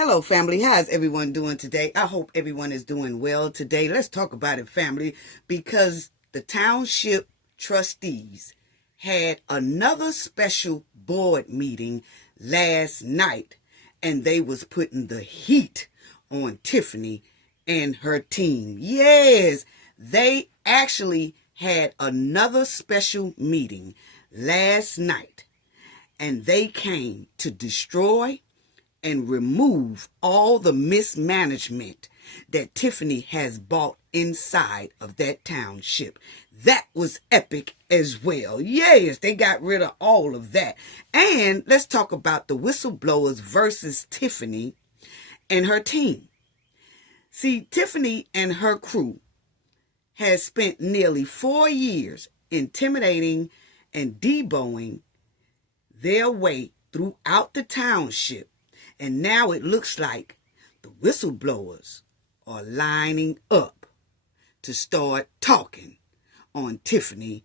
Hello, family. How's everyone doing today? I hope everyone is doing well today. Let's talk about it, family, because the Township Trustees had another special board meeting last night, and they was putting the heat on Tiffany and her team. Yes, they actually had another special meeting last night, and they came to destroy and remove all the mismanagement that Tiffany has bought inside of that township. That was epic as well. Yes, they got rid of all of that. And let's talk about the whistleblowers versus Tiffany and her team. See, Tiffany and her crew has spent nearly 4 years intimidating and deboing their way throughout the township. And now it looks like the whistleblowers are lining up to start talking on Tiffany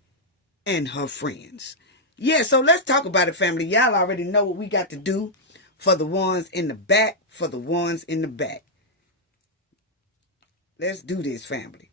and her friends. Yeah, so let's talk about it, family. Y'all already know what we got to do for the ones in the back, Let's do this, family.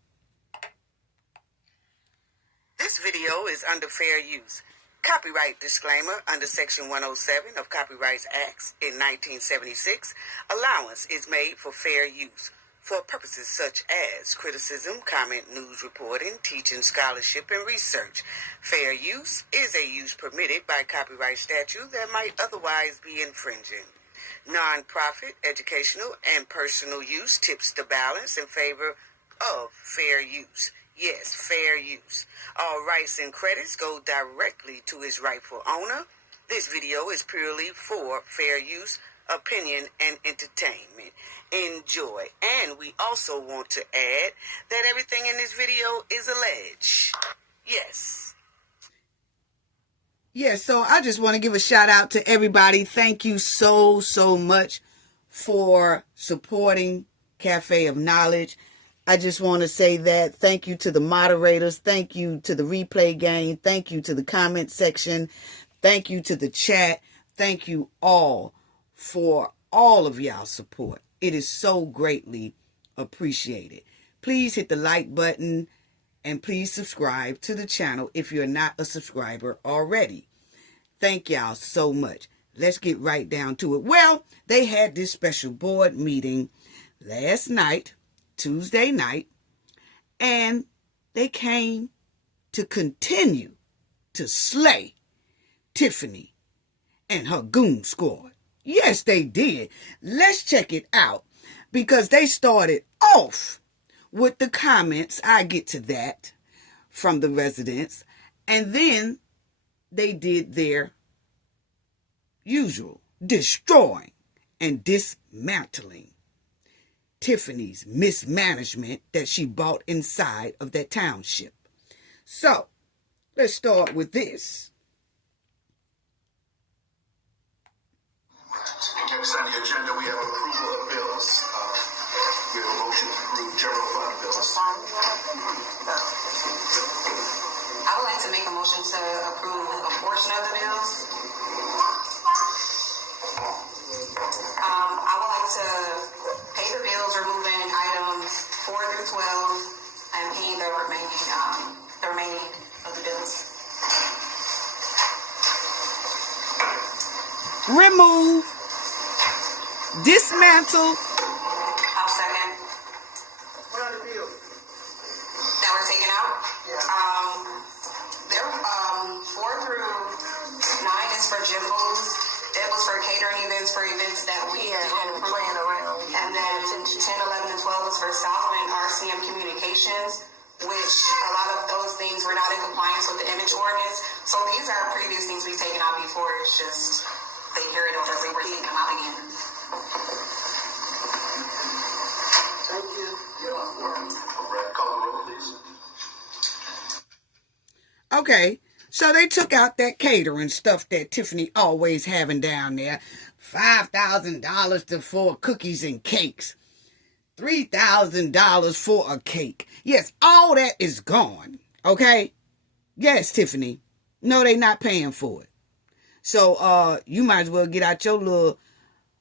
This video is under fair use. Copyright disclaimer under Section 107 of Copyrights Acts in 1976. Allowance is made for fair use for purposes such as criticism, comment, news reporting, teaching, scholarship, and research. Fair use is a use permitted by copyright statute that might otherwise be infringing. Non-profit, educational, and personal use tips the balance in favor of fair use. Yes, fair use. All rights and credits go directly to its rightful owner. This video is purely for fair use, opinion, and entertainment. Enjoy. And we also want to add that everything in this video is alleged. Yes. Yes, so I just want to give a shout out to everybody. Thank you so much for supporting Cafe of Knowledge. I just want to say that thank you to the moderators. Thank you to the replay game. Thank you to the comment section. Thank you to the chat. Thank you all for all of y'all's support. It is so greatly appreciated. Please hit the like button and please subscribe to the channel if you're not a subscriber already. Thank y'all so much. Let's get right down to it. Well, they had this special board meeting last night, Tuesday night, and they came to continue to slay Tiffany and her goon squad. Yes, they did. Let's check it out because they started off with the comments. I get to that from the residents, and then they did their usual destroying and dismantling Tiffany's mismanagement that she bought inside of that township. So, let's start with this. Next on the agenda, we have approval of bills. We have a motion to approve general fund bills. I would like to make a motion to approve a portion of the bills. I would like to pay the bills, removing items 4 through 12, and paying the remaining of the bills. Remove, dismantle. I'll second. What are the bills? That were taken out? Yeah. There 4 through 9 is for gym bowls. It was for catering events, for events that we didn't plan around. And then 10, 11, and 12 was for Southwind RCM Communications, which a lot of those things were not in compliance with the image ordinance. So these are previous things we've taken out before. It's just they carried over. We were taking them out again. Thank you. Brad, call the roll, please. Okay, so they took out that catering stuff that Tiffany always having down there. $5,000 for cookies and cakes. $3,000 for a cake. Yes, all that is gone. Okay? Yes, Tiffany. No, they not paying for it. So, you might as well get out your little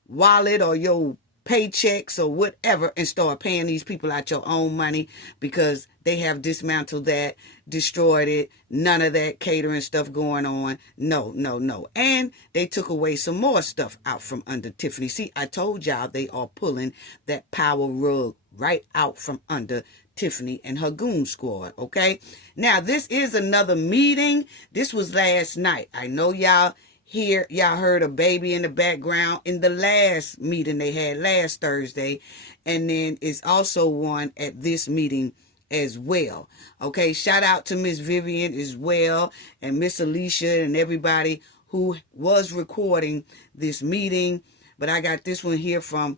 wallet or your paychecks or whatever and start paying these people out your own money, because they have dismantled that, destroyed it. None of that catering stuff going on. No, no, no. And they took away some more stuff out from under Tiffany. See, I told y'all they are pulling that power rug right out from under Tiffany and her goon squad, okay? Now, this is another meeting. This was last night. I know y'all heard a baby in the background in the last meeting they had last Thursday, and then it's also one at this meeting as well. Okay, shout out to Miss Vivian as well, and Miss Alicia and everybody who was recording this meeting. But I got this one here from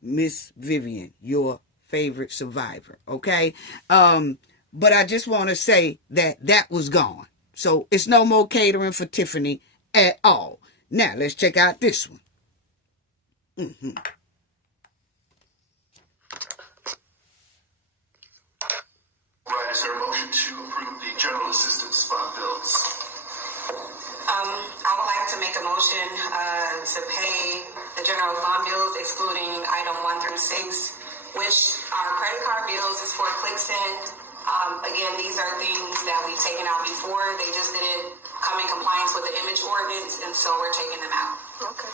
Miss Vivian, your favorite survivor. Okay, but I just want to say that was gone, so it's no more catering for Tiffany at all. Now, let's check out this one. Right, is there a motion to approve the general assistance fund bills? I would like to make a motion to pay the general fund bills, excluding item 1 through 6, which are credit card bills. Is for ClickSend. Again, these are things that we've taken out before. They just didn't come in compliance with the image ordinance, and so we're taking them out. Okay.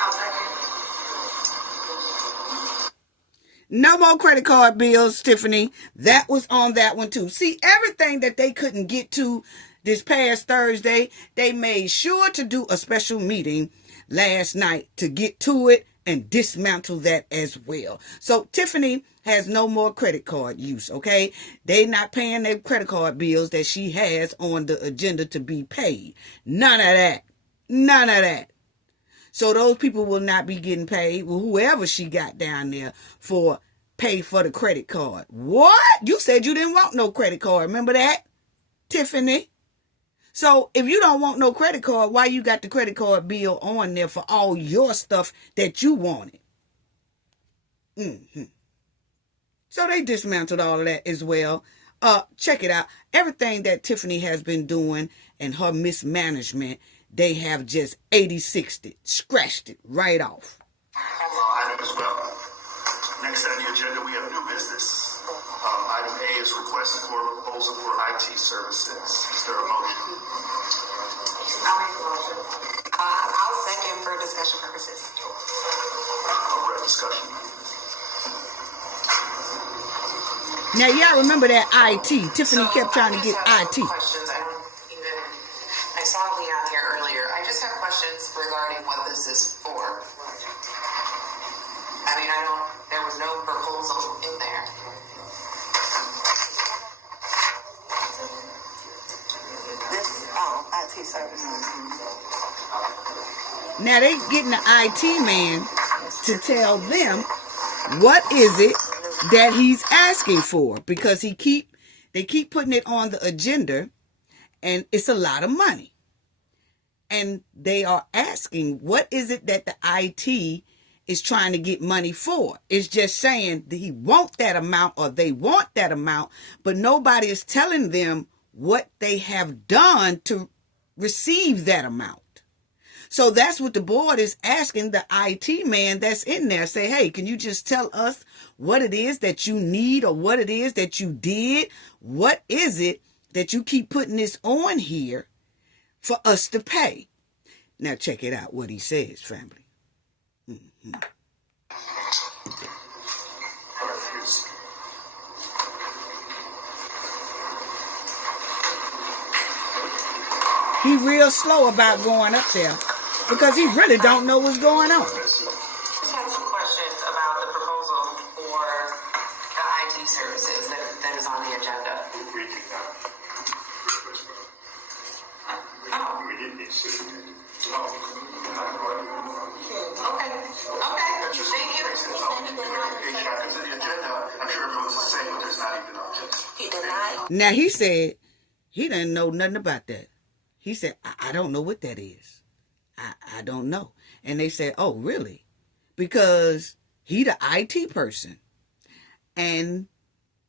I'll second. No more credit card bills, Tiffany. That was on that one too. See, everything that they couldn't get to this past Thursday, they made sure to do a special meeting last night to get to it and dismantle that as well. So Tiffany has no more credit card use, okay? They not paying their credit card bills that she has on the agenda to be paid. None of that. None of that. So those people will not be getting paid. Well, whoever she got down there for pay for the credit card. What? You said you didn't want no credit card. Remember that, Tiffany? So if you don't want no credit card, why you got the credit card bill on there for all your stuff that you wanted? So they dismantled all of that as well. Check it out. Everything that Tiffany has been doing and her mismanagement, they have just 86'd it, scratched it right off. Item as well. Next on the agenda, we have new business. Item A is request for proposal for IT services. Is there a motion? I'll make the motion. I'll second for discussion purposes. Rep discussion. Now, y'all remember that IT. Tiffany kept trying to get IT. Questions. I saw Leon here earlier. I just have questions regarding what this is for. I mean, there was no proposal in there. IT services. Now they getting the IT man to tell them what is it that he's asking for, because they keep putting it on the agenda, and it's a lot of money. And they are asking, what is it that the IT is trying to get money for? It's just saying that he want that amount or they want that amount, but nobody is telling them what they have done to receive that amount. So that's what the board is asking the IT man that's in there. Say, hey, can you just tell us what it is that you need or what it is that you did? What is it that you keep putting this on here for us to pay? Now check it out, what he says, family. He real slow about going up there because he really don't know what's going on. Just have some questions about the proposal for the IT services that is on the agenda. We didn't need to. Okay. Thank you. It's in the agenda. I'm sure everyone's the same, but there's not even an agenda. He denied. Now he said he didn't know nothing about that. He said, I don't know what that is. I don't know. And they said, oh, really? Because he the IT person. And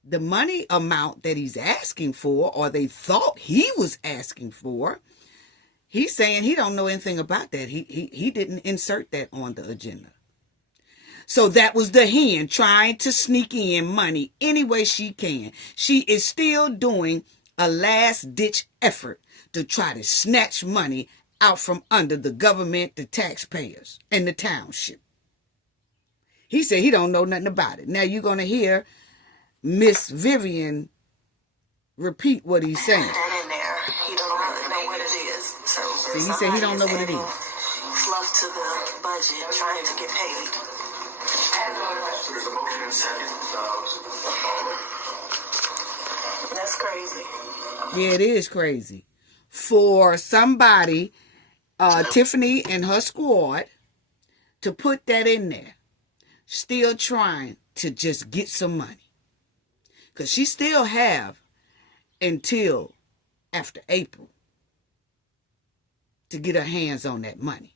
the money amount that he's asking for, or they thought he was asking for, He's saying he don't know anything about that. He didn't insert that on the agenda. So that was the hen trying to sneak in money any way she can. She is still doing a last-ditch effort to try to snatch money out from under the government, the taxpayers, and the township. He said he don't know nothing about it. Now you're going to hear Miss Vivian repeat what he's saying. That in there, he don't really know what it is. So See, he said he don't know what it is. Fluff to the budget, trying to get paid. There's a motion and second. That's crazy. Yeah, it is crazy. For somebody, Tiffany and her squad, to put that in there, still trying to just get some money. Because she still have until after April to get her hands on that money.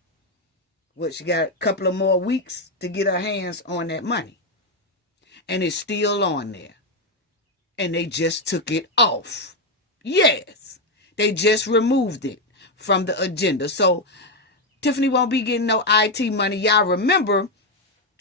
What, she got a couple of more weeks to get her hands on that money. And it's still on there. And they just took it off. Yes. They just removed it from the agenda. So Tiffany won't be getting no IT money. Y'all remember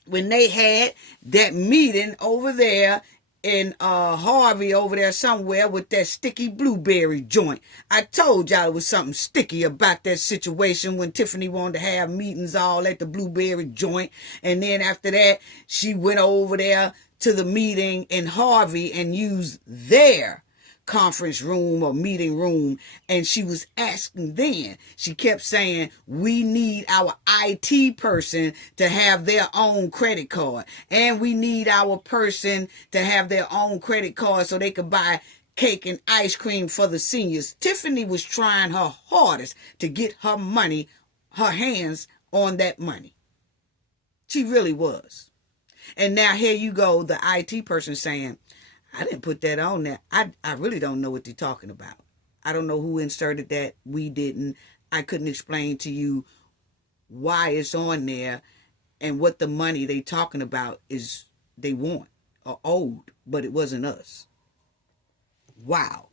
when they had that meeting over there in Harvey over there somewhere with that sticky blueberry joint. I told y'all it was something sticky about that situation when Tiffany wanted to have meetings all at the blueberry joint. And then after that, she went over there to the meeting in Harvey and used their conference room or meeting room, and she was asking then, she kept saying, we need our IT person to have their own credit card, and we need our person to have their own credit card so they could buy cake and ice cream for the seniors. Tiffany was trying her hardest to get her money, her hands on that money. She really was. And now here you go, the IT person saying, I didn't put that on there. I really don't know what they're talking about. I don't know who inserted that. We didn't. I couldn't explain to you why it's on there and what the money they talking about is they want or owed, but it wasn't us. Wow.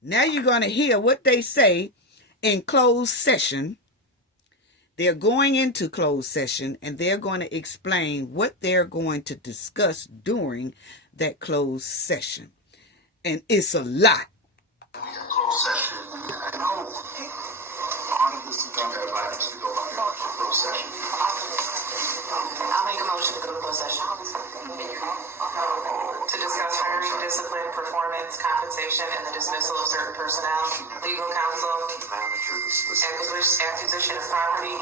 Now you're going to hear what they say in closed session. They're going into closed session and they're going to explain what they're going to discuss during that closed session. And it's a lot. We have closed session. I know all of this is done to everybody to go on closed session. I'll make a motion to go to closed session. To discuss hiring, discipline, performance, compensation, and the dismissal of certain personnel, legal counsel, acquisition of property,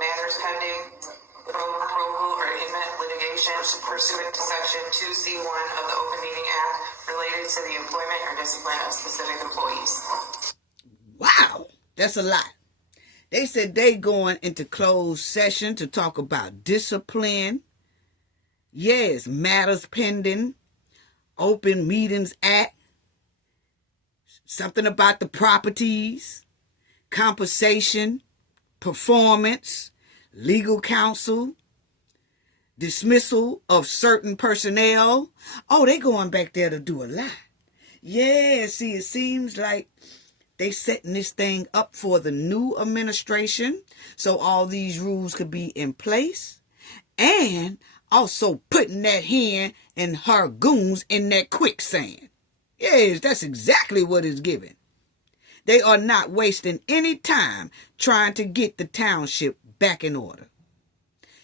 matters pending, approval or imminent litigation pursuant to Section 2C1 of the Open Meeting Act related to the employment or discipline of specific employees. Wow, that's a lot. They said they going into closed session to talk about discipline. Yes, matters pending, Open Meetings Act, something about the properties, compensation, performance, legal counsel, dismissal of certain personnel. Oh, they going back there to do a lot. Yeah, see, it seems like they setting this thing up for the new administration so all these rules could be in place, and also putting that hen and her goons in that quicksand. Yes, that's exactly what it's giving. They are not wasting any time trying to get the township back in order.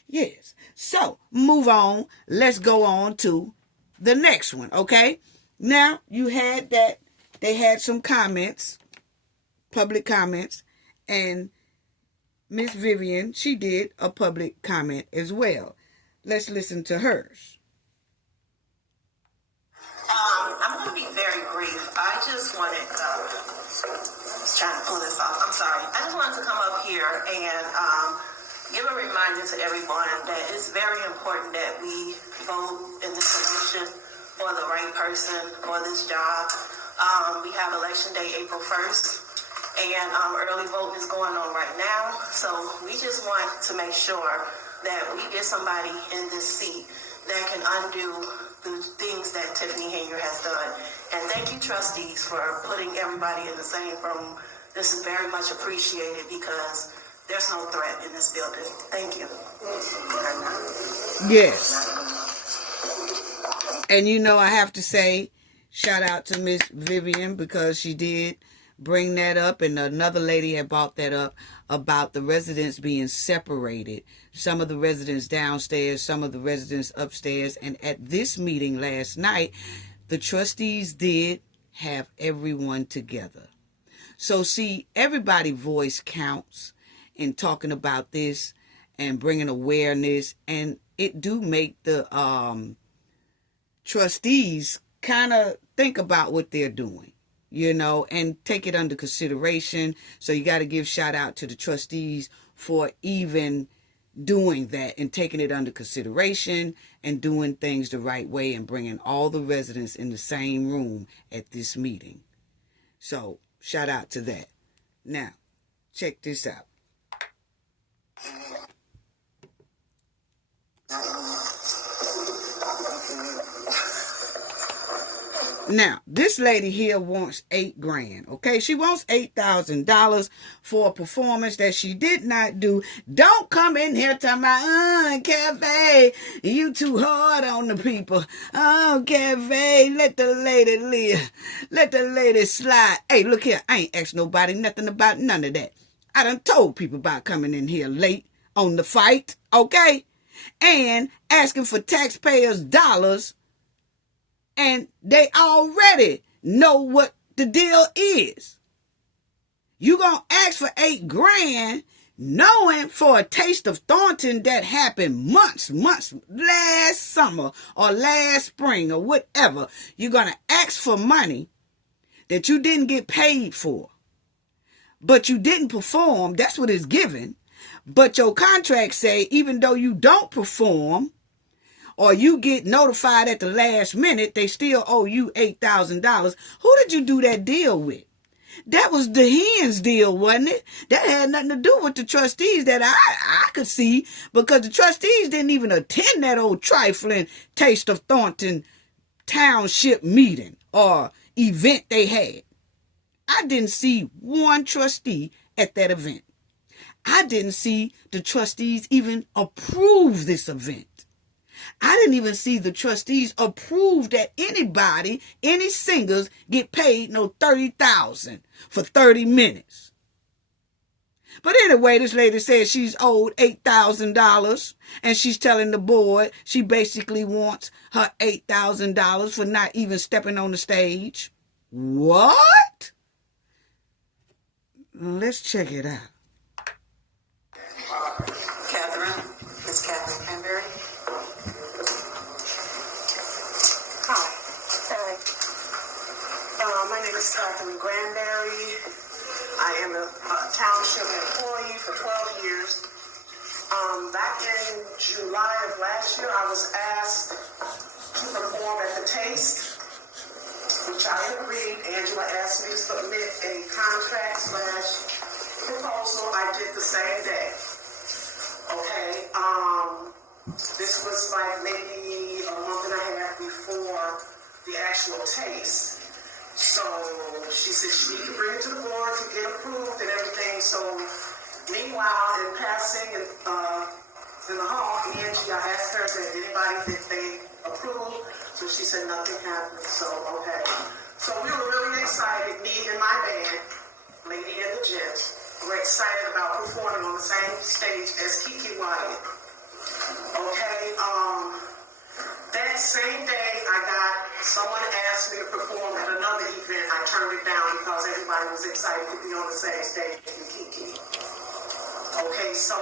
Yes. So, move on. Let's go on to the next one, okay? Now, you had that. They had some comments, public comments, and Miss Vivian, she did a public comment as well. Let's listen to hers. I'm going to be very brief. I just wanted trying to pull this off. I'm sorry. I just wanted to come up here and give a reminder to everyone that it's very important that we vote in this election for the right person for this job. We have election day April 1st, and early voting is going on right now. So we just want to make sure that we get somebody in this seat that can undo the things that Tiffany Henyard has done. And thank you, trustees, for putting everybody in the same room this is very much appreciated because there's no threat in this building. Thank you. Yes. And you know, I have to say, shout out to Miss Vivian because she did bring that up, and another lady had brought that up about the residents being separated. Some of the residents downstairs, some of the residents upstairs. And at this meeting last night, the trustees did have everyone together. So see, everybody's voice counts in talking about this and bringing awareness, and it do make the trustees kind of think about what they're doing, you know, and take it under consideration. So you got to give shout out to the trustees for even doing that and taking it under consideration and doing things the right way and bringing all the residents in the same room at this meeting. So shout out to that. Now, check this out. Now, this lady here wants $8,000, okay? She wants $8,000 for a performance that she did not do. Don't come in here talking about, Cafe, you too hard on the people. Oh, Cafe, let the lady live. Let the lady slide. Hey, look here, I ain't asked nobody nothing about none of that. I done told people about coming in here late on the fight, okay? And asking for taxpayers' dollars. And they already know what the deal is. You gonna ask for $8,000 knowing for a taste of Thornton that happened months last summer or last spring or whatever. You're gonna ask for money that you didn't get paid for. But you didn't perform. That's what it's given. But your contract say even though you don't perform, or you get notified at the last minute, they still owe you $8,000. Who did you do that deal with? That was the Hens deal, wasn't it? That had nothing to do with the trustees that I could see, because the trustees didn't even attend that old trifling Taste of Thornton Township meeting or event they had. I didn't see one trustee at that event. I didn't see the trustees even approve this event. I didn't even see the trustees approve that anybody, any singers, get paid no $30,000 for 30 minutes. But anyway, this lady says she's owed $8,000, and she's telling the board she basically wants her $8,000 for not even stepping on the stage. What? Let's check it out. Catherine, it's Catherine Cranberry. My name is Catherine Granberry. I am a township employee for 12 years. Back in July of last year, I was asked to perform at the Taste, which I agreed. Angela asked me to submit a contract/proposal. I did the same day. Okay. This was like maybe a month and a half before the actual Taste. So she said she needed to bring it to the board to get approved and everything. So meanwhile, in passing in the hall, Angie, I asked her, did anybody that they approved? So she said nothing happened. So, okay. So we were really excited, me and my band, Lady and the Gents, were excited about performing on the same stage as Kiki Wyatt. Okay, that same day, someone asked me to perform at another event. I turned it down because everybody was excited to be on the same stage as Kiki. Okay, so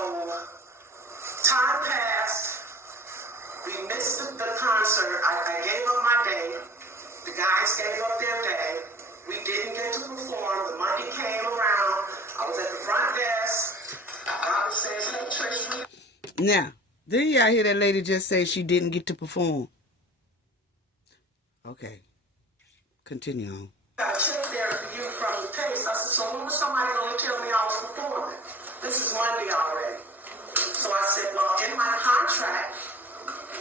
time passed. We missed the concert. I gave up my day. The guys gave up their day. We didn't get to perform. The Monday came around. I was at the front desk. Robert says, hey, Trish. Now, did y'all hear that lady just say she didn't get to perform? Okay. Continue on. Got a check there for you from the Taste. I said, so when was somebody going to tell me I was performing? This is Monday already. So I said, well, in my contract,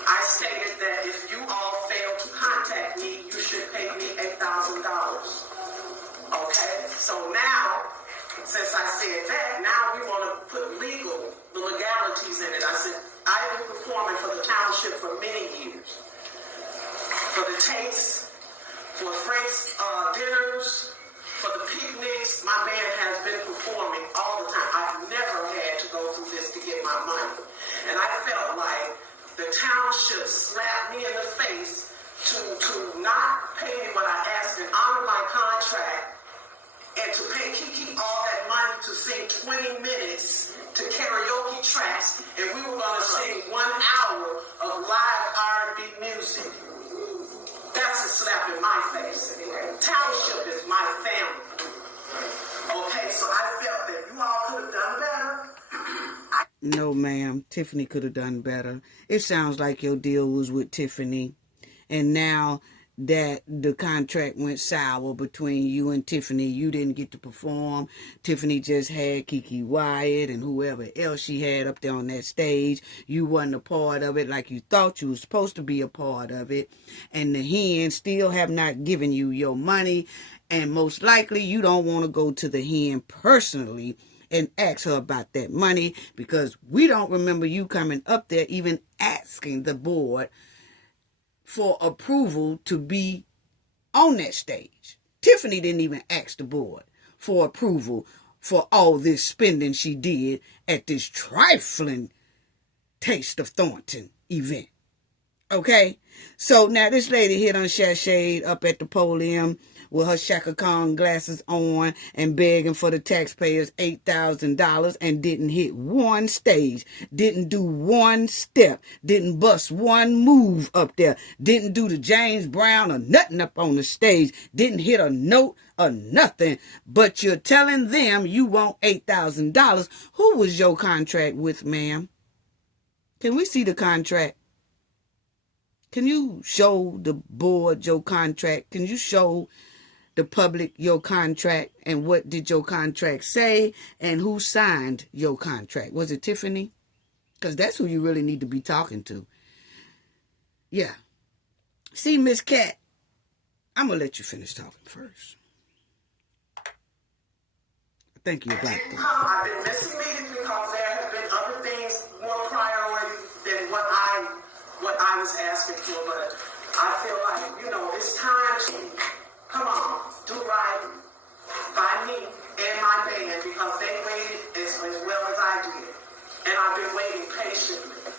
I stated that if you all fail to contact me, you should pay me $8,000. Okay? So now, Since I said that, now we want to put the legalities in it. I said, I've been performing for the township for many years. For the taste, for Frank's dinners, for the picnics, my band has been performing all the time. I've never had to go through this to get my money. And I felt like the township slapped me in the face to not pay me what I asked and honor my contract, and to pay Kiki all that money to sing 20 minutes to karaoke tracks, and we were going to sing 1 hour of live R&B music. That's a slap in my face. Township is my family. Okay, so I felt that you all could have done better. No, ma'am. Tiffany could have done better. It sounds like your deal was with Tiffany. And now that the contract went sour between you and Tiffany, you didn't get to perform. Tiffany just had Kiki Wyatt and whoever else she had up there on that stage. You wasn't a part of it like you thought you were supposed to be a part of it. And the hen still have not given you your money. And most likely you don't want to go to the hen personally and ask her about that money, because we don't remember you coming up there even asking the board for approval to be on that stage. Tiffany didn't even ask the board for approval for all this spending she did at this trifling Taste of Thornton event. Okay? So now this lady here done sashayed up at the podium with her Shaka Khan glasses on and begging for the taxpayers $8,000 and didn't hit one stage, didn't do one step, didn't bust one move up there, didn't do the James Brown or nothing up on the stage, didn't hit a note or nothing, but you're telling them you want $8,000. Who was your contract with, ma'am? Can we see the contract? Can you show the board your contract? Can you show the public your contract, and what did your contract say, and who signed your contract? Was it Tiffany? Because that's who you really need to be talking to. Yeah. See, Miss Cat, I'm going to let you finish talking first. I think you're black. I've been missing meetings because there have been other things more priority than what I was asking for, but I feel like, it's time to come on, do right by me and my band, because they waited as well as I did. And I've been waiting patiently.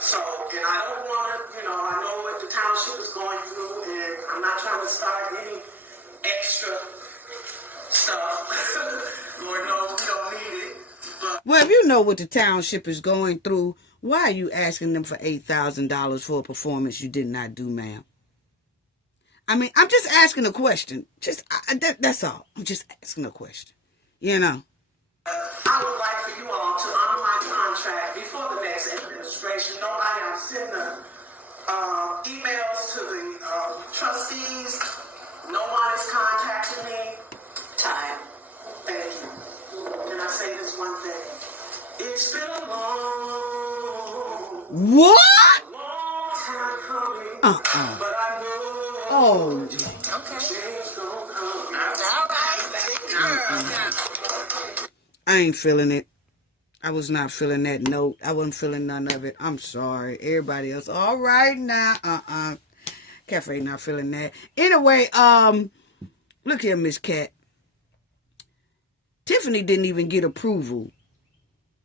So, and I don't want to, I know what the township is going through, and I'm not trying to start any extra stuff. Lord knows we don't need it. But well, if you know what the township is going through, why are you asking them for $8,000 for a performance you did not do, ma'am? I mean, I'm just asking a question. That's all. I'm just asking a question. I would like for you all to honor my contract before the next administration. Nobody, I've sent the emails to the trustees. No one has contacted me. Time. Thank you. Can I say this one thing? It's been a long time coming. But I know. Oh. Okay. I ain't feeling it. I was not feeling that note. I wasn't feeling none of it. I'm sorry. Everybody else, all right now. Cafe not feeling that. Anyway, look here, Miss Cat. Tiffany didn't even get approval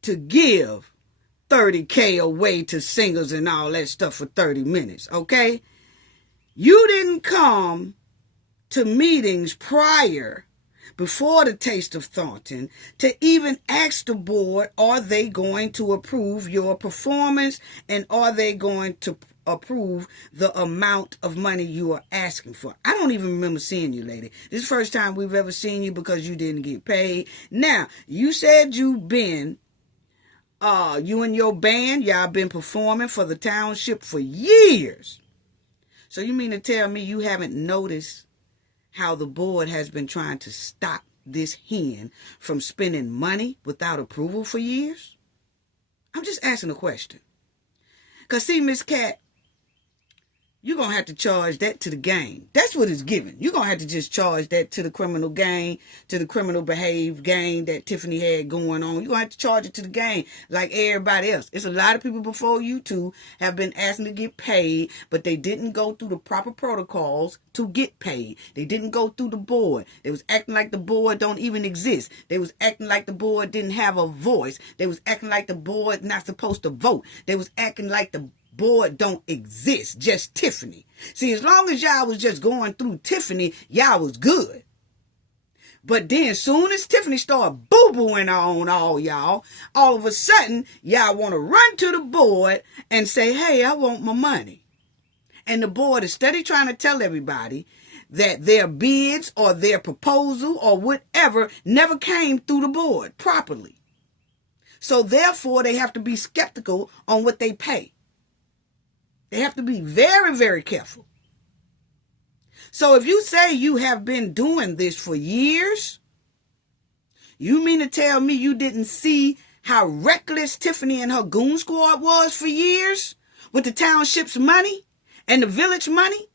to give $30K away to singers and all that stuff for 30 minutes, okay? You didn't come to meetings prior, before the Taste of Thornton, to even ask the board, are they going to approve your performance, and are they going to approve the amount of money you are asking for? I don't even remember seeing you, lady. This is the first time we've ever seen you because you didn't get paid. Now, you said you've been, you and your band, y'all been performing for the township for years. So you mean to tell me you haven't noticed how the board has been trying to stop this hen from spending money without approval for years? I'm just asking a question. Because see, Miss Cat, you're going to have to charge that to the gang. That's what it's given. You're going to have to just charge that to the criminal gang, to the criminal behaved gang that Tiffany had going on. You're going to have to charge it to the gang like everybody else. It's a lot of people before you two have been asking to get paid, but they didn't go through the proper protocols to get paid. They didn't go through the board. They was acting like the board don't even exist. They was acting like the board didn't have a voice. They was acting like the board not supposed to vote. They was acting like the board don't exist, just Tiffany. See, as long as y'all was just going through Tiffany, y'all was good. But then soon as Tiffany started boo-booing on all y'all, all of a sudden, y'all want to run to the board and say, hey, I want my money. And the board is steady trying to tell everybody that their bids or their proposal or whatever never came through the board properly. So therefore, they have to be skeptical on what they pay. They have to be very, very careful. So if you say you have been doing this for years, you mean to tell me you didn't see how reckless Tiffany and her goon squad was for years with the township's money and the village money?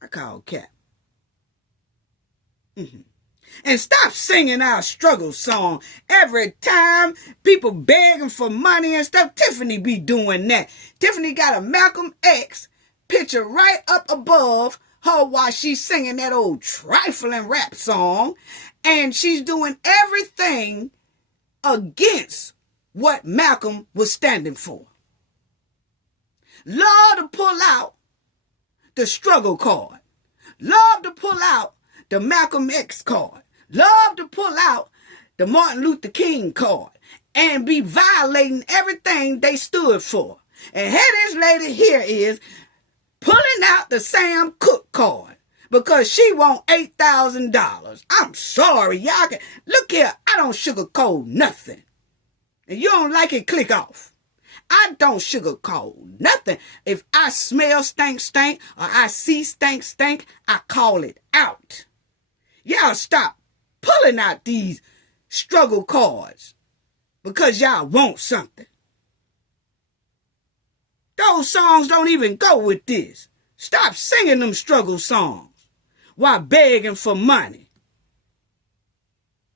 I call cap. And stop singing our struggle song every time people begging for money and stuff. Tiffany be doing that. Tiffany got a Malcolm X picture right up above her while she's singing that old trifling rap song. And she's doing everything against what Malcolm was standing for. Love to pull out the struggle card. Love to pull out the Malcolm X card. Love to pull out the Martin Luther King card and be violating everything they stood for. And here this lady here is pulling out the Sam Cooke card because she want $8,000. I'm sorry, y'all can look here. I don't sugarcoat nothing. And you don't like it, click off. I don't sugarcoat nothing. If I smell stank or I see stank, I call it out. Y'all stop pulling out these struggle cards because y'all want something. Those songs don't even go with this. Stop singing them struggle songs while begging for money.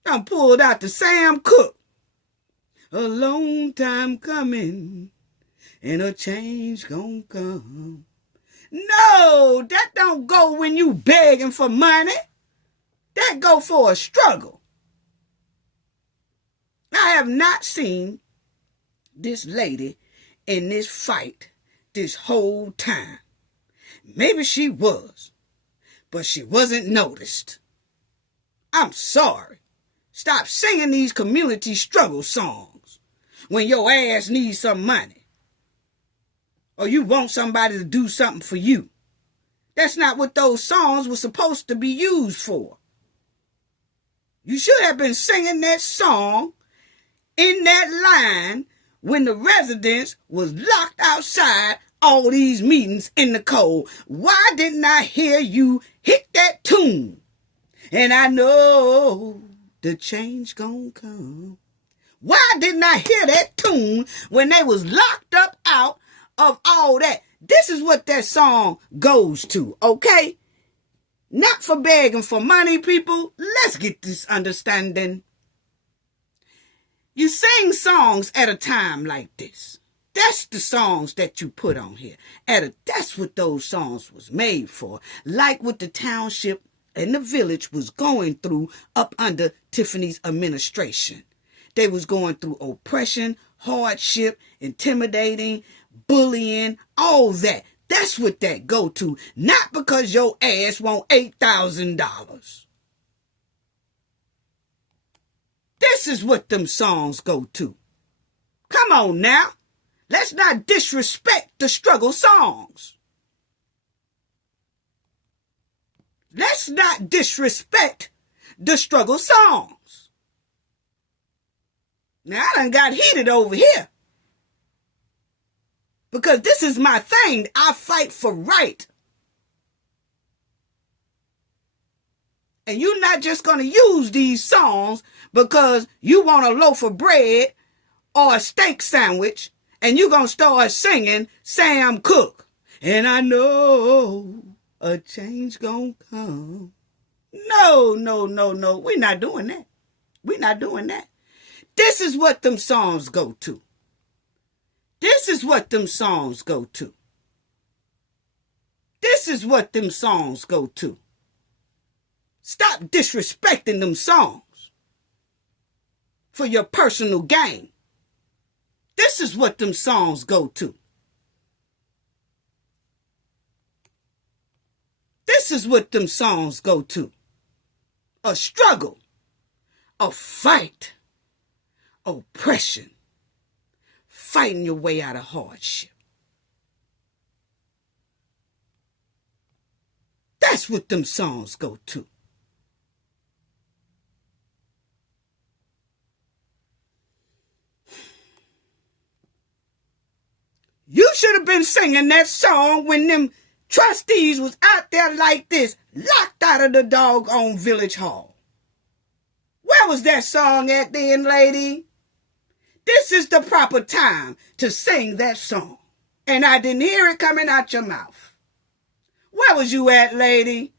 I pulled out the Sam Cooke. A long time coming and a change gonna come. No, that don't go when you begging for money. That go for a struggle. I have not seen this lady in this fight this whole time. Maybe she was, but she wasn't noticed. I'm sorry. Stop singing these community struggle songs when your ass needs some money or you want somebody to do something for you. That's not what those songs were supposed to be used for. You should have been singing that song in that line when the residents was locked outside all these meetings in the cold. Why didn't I hear you hit that tune? And I know the change gonna come. Why didn't I hear that tune when they was locked up out of all that? This is what that song goes to, okay? Not for begging for money, people. Let's get this understanding. You sing songs at a time like this. That's the songs that you put on here. That's what those songs was made for. Like what the township and the village was going through up under Tiffany's administration. They was going through oppression, hardship, intimidating, bullying, all that. That's what that go to. Not because your ass want $8,000. This is what them songs go to. Come on now. Let's not disrespect the struggle songs. Let's not disrespect the struggle songs. Now, I done got heated over here. Because this is my thing. I fight for right. And you're not just going to use these songs because you want a loaf of bread or a steak sandwich and you're going to start singing Sam Cooke. And I know a change gonna come. No, no, no, no. We're not doing that. We're not doing that. This is what them songs go to. This is what them songs go to. This is what them songs go to. Stop disrespecting them songs for your personal gain. This is what them songs go to. This is what them songs go to. A struggle, a fight, oppression, fighting your way out of hardship. That's what them songs go to. You should have been singing that song when them trustees was out there like this, locked out of the doggone village hall. Where was that song at then, lady? This is the proper time to sing that song. And I didn't hear it coming out your mouth. Where was you at, lady?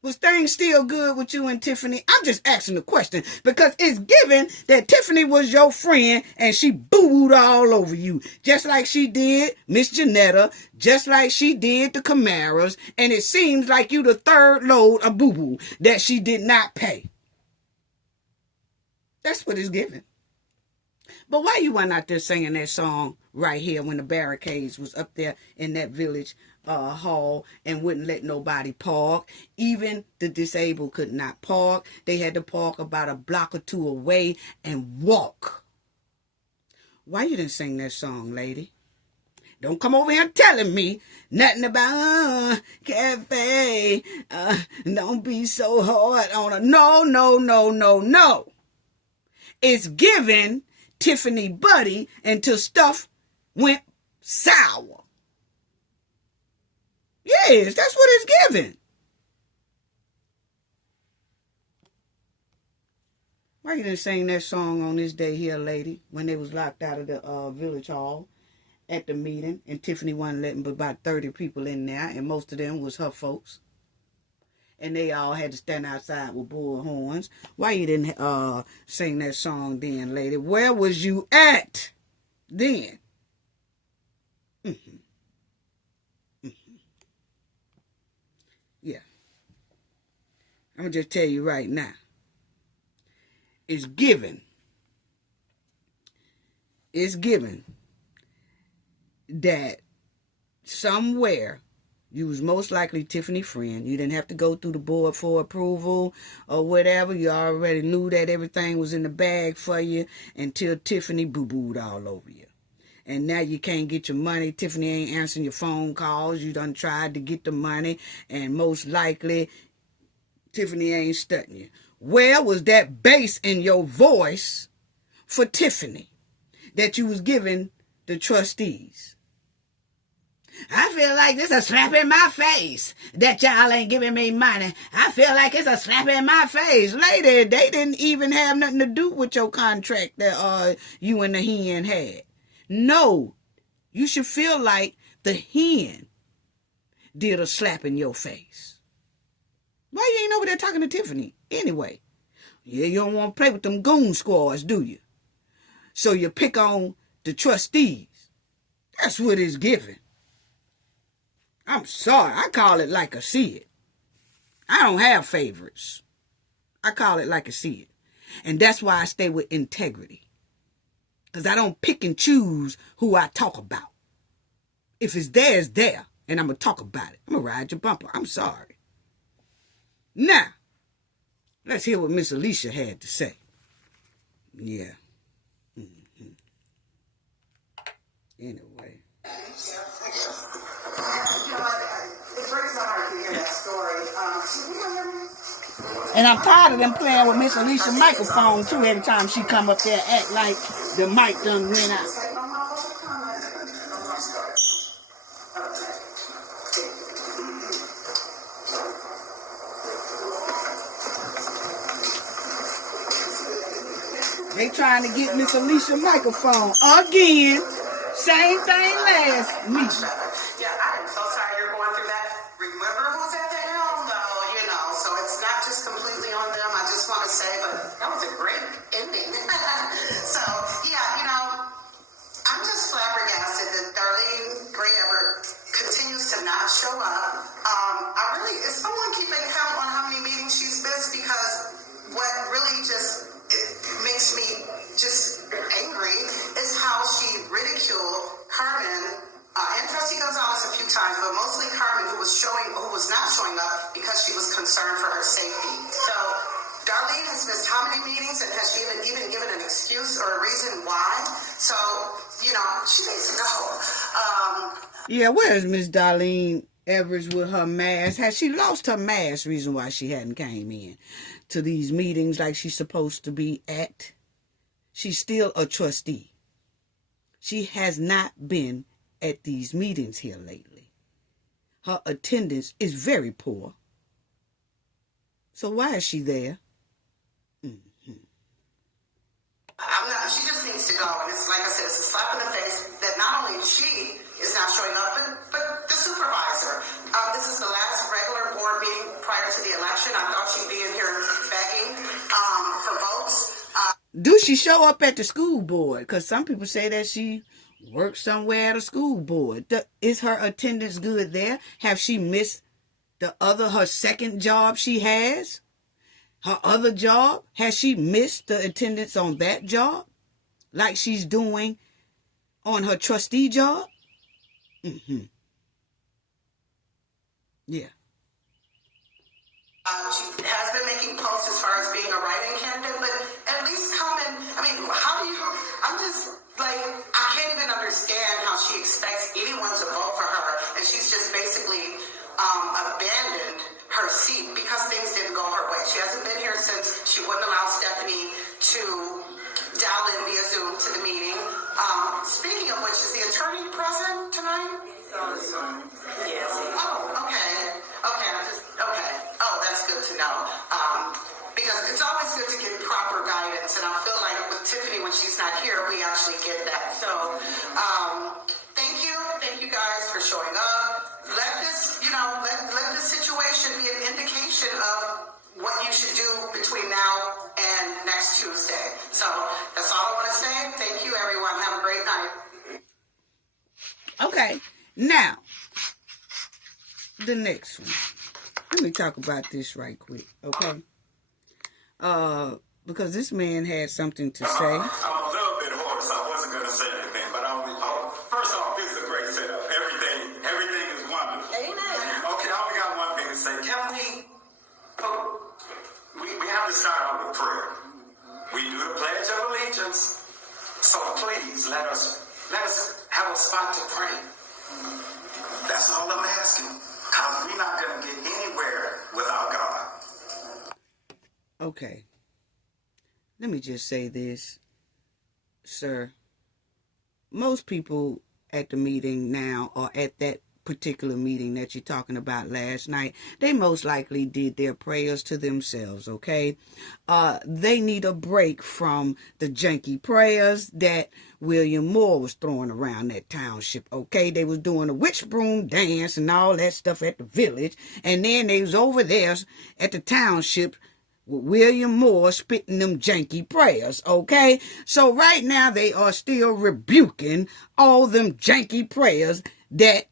Was things still good with you and Tiffany? I'm just asking the question because it's given that Tiffany was your friend and she boo-booed all over you. Just like she did Miss Janetta, just like she did the Camaras, and it seems like you the third load of boo-boo that she did not pay. That's what it's given. But why you went out there singing that song right here when the barricades was up there in that village hall and wouldn't let nobody park? Even the disabled could not park. They had to park about a block or two away and walk. Why you didn't sing that song, lady? Don't come over here telling me nothing about cafe. Don't be so hard on her. No, no, no, no, no. It's given Tiffany Buddy until stuff went sour. Yes, that's what it's given. Why you didn't sing that song on this day here, lady, when they was locked out of the village hall at the meeting, and Tiffany wasn't letting but about 30 people in there, and most of them was her folks. And they all had to stand outside with bullhorns. Why you didn't sing that song then, lady? Where was you at then? Yeah. I'm going to just tell you right now. It's given that somewhere you was most likely Tiffany's friend. You didn't have to go through the board for approval or whatever. You already knew that everything was in the bag for you until Tiffany boo-booed all over you. And now you can't get your money. Tiffany ain't answering your phone calls. You done tried to get the money, and most likely Tiffany ain't stunting you. Where was that bass in your voice for Tiffany that you was giving the trustees? I feel like this a slap in my face that y'all ain't giving me money. I feel like it's a slap in my face. Lady, they didn't even have nothing to do with your contract that you and the hen had. No, you should feel like the hen did a slap in your face. Why you ain't over there talking to Tiffany anyway? Yeah, you don't want to play with them goon squads, do you? So you pick on the trustees. That's what it's given. I'm sorry. I call it like I see it. I don't have favorites. I call it like I see it. And that's why I stay with integrity. Because I don't pick and choose who I talk about. If it's there, it's there. And I'm going to talk about it. I'm going to ride your bumper. I'm sorry. Now, let's hear what Miss Alicia had to say. Yeah. Anyway. And I'm tired of them playing with Miss Alicia's microphone too every time she come up there act like the mic done went out. They trying to get Miss Alicia's microphone again Same thing last meeting. Yeah, I am so sorry you're going through that. Remember who's at the helm, though, so it's not just completely on them. I just want to say, but that was a great ending. So, I'm just flabbergasted that Darlene Gray Everett continues to not show up. Is someone keeping count on how many meetings she's missed? Because what really just makes me just angry is how she ridiculed Carmen and Trustee Gonzalez a few times, but mostly Carmen, who was not showing up because she was concerned for her safety. So Darlene has missed how many meetings, and has she even given an excuse or a reason why? So she needs to go. Yeah, where is Miss Darlene Everett with her mask? Has she lost her mask? Reason why she hadn't came in to these meetings like she's supposed to be at. She's still a trustee. She has not been at these meetings here lately. Her attendance is very poor. So why is she there? She just needs to go. And it's like I said, it's a slap in the face that not only she is not showing up, but the supervisor. This is the last regular board meeting prior to the election. I thought she'd be in here begging for votes. Do she show up at the school board? Because some people say that she works somewhere at a school board. Is her attendance good there? Have she missed her second job she has? Her other job? Has she missed the attendance on that job? Like she's doing on her trustee job? Yeah. She has been making posts as far as being a write-in candidate, but at least come and, I can't even understand how she expects anyone to vote for her, and she's just basically abandoned her seat because things didn't go her way. She hasn't been here since she wouldn't allow Stephanie to dial in via Zoom to the meeting. Speaking of which, is the attorney present tonight? Yes. Oh, okay. Okay. Oh, that's good to know. Because it's always good to get proper guidance, and I feel like with Tiffany, when she's not here, we actually get that. So, thank you guys for showing up. Let this, let this situation be an indication of what you should do between now and next Tuesday. So that's all I want to say. Thank you, everyone. Have a great night. Okay, now the next one. Let me talk about this right quick, okay? Because this man had something to say. I'm a little bit hoarse. I wasn't going to say anything, but first off, this is a great setup. Everything is wonderful. Amen. Okay, I only got one thing to say. Can we have to start out with prayer. We do the Pledge of Allegiance, so please let us have a spot to pray. That's all I'm asking, because we're not going to get anywhere without God. Okay. Let me just say this, sir. Most people at the meeting now, or at that particular meeting that you're talking about last night, they most likely did their prayers to themselves, okay? They need a break from the janky prayers that William Moore was throwing around that township, okay? They was doing a witch broom dance and all that stuff at the village, and then they was over there at the township with William Moore spitting them janky prayers, okay? So right now they are still rebuking all them janky prayers that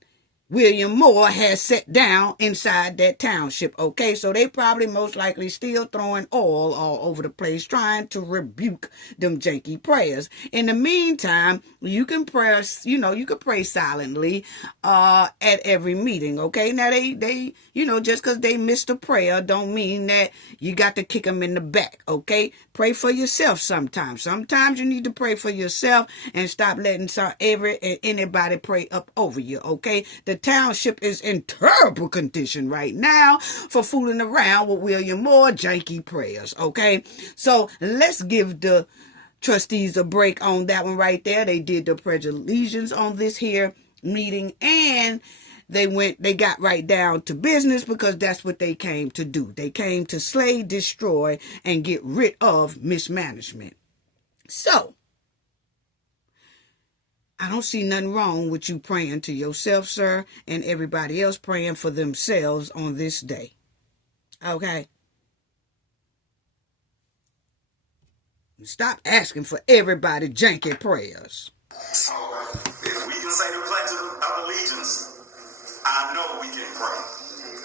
William Moore has set down inside that township, okay? So they probably most likely still throwing oil all over the place trying to rebuke them janky prayers. In the meantime, you can pray, you can pray silently at every meeting, okay? Now they just because they missed a prayer don't mean that you got to kick them in the back, okay? Pray for yourself sometimes. Sometimes you need to pray for yourself and stop letting anybody pray up over you, okay? The township is in terrible condition right now for fooling around with William Moore janky prayers, okay? So let's give the trustees a break on that one right there. They did the Pledge of Allegiance on this here meeting, and they got right down to business because that's what they came to do. They came to slay, destroy, and get rid of mismanagement. So, I don't see nothing wrong with you praying to yourself, sir, and everybody else praying for themselves on this day. Okay? Stop asking for everybody janky prayers. So, if we can say the Pledge of Allegiance, I know we can pray.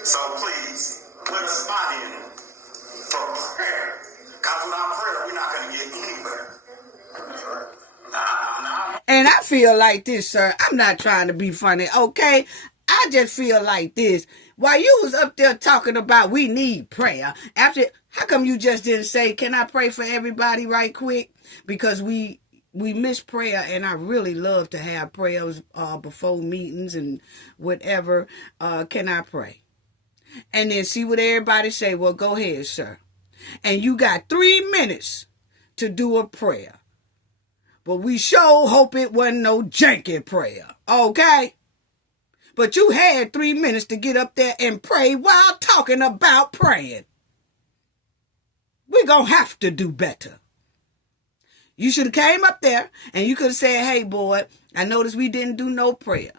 So please, put a spot in for prayer. Because without prayer, we're not going to get anywhere. And I feel like this, sir. I'm not trying to be funny, okay? I just feel like this. While you was up there talking about we need prayer, how come you just didn't say, can I pray for everybody right quick? Because we miss prayer, and I really love to have prayers before meetings and whatever. Can I pray? And then see what everybody say. Well, go ahead, sir. And you got 3 minutes to do a prayer. But we sure hope it wasn't no janky prayer, okay? But you had 3 minutes to get up there and pray while talking about praying. We're going to have to do better. You should have came up there and you could have said, hey, boy, I noticed we didn't do no prayer.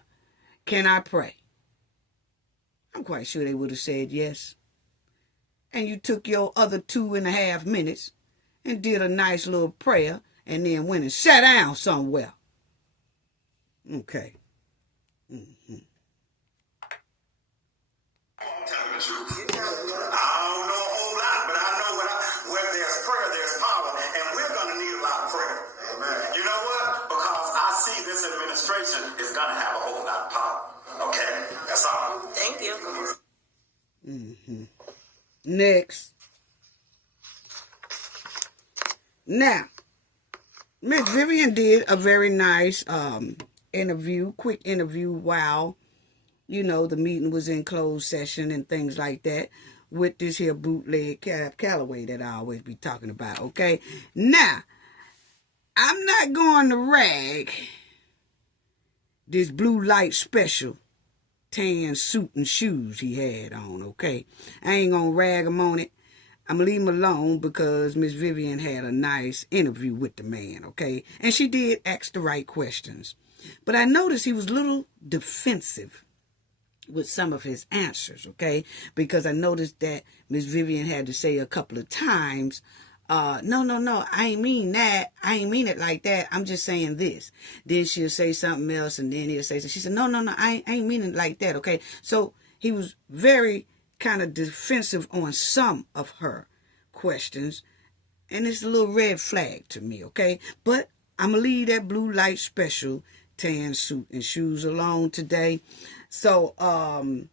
Can I pray? I'm quite sure they would have said yes. And you took your other 2.5 minutes and did a nice little prayer and then went and sat down somewhere. Okay. Mm-hmm. I don't know a whole lot, but I know where there's prayer, there's power, and we're going to need a lot of prayer. Amen. You know what? Because I see this administration is going to have a whole lot of power. Okay? That's all. Thank you. Mm-hmm. Next. Now, Miss Vivian did a very nice quick interview while, the meeting was in closed session and things like that with this here bootleg Callaway that I always be talking about, okay? Now, I'm not going to rag this blue light special tan suit and shoes he had on, okay? I ain't going to rag him on it. I'm going to leave him alone because Miss Vivian had a nice interview with the man, okay? And she did ask the right questions. But I noticed he was a little defensive with some of his answers, okay? Because I noticed that Miss Vivian had to say a couple of times, no, I ain't mean that. I ain't mean it like that. I'm just saying this. Then she'll say something else, and then he'll say something. She said, no, I ain't meaning it like that, okay? So he was very kind of defensive on some of her questions, and it's a little red flag to me, okay? But I'm going to leave that blue light special tan suit and shoes alone today. So, I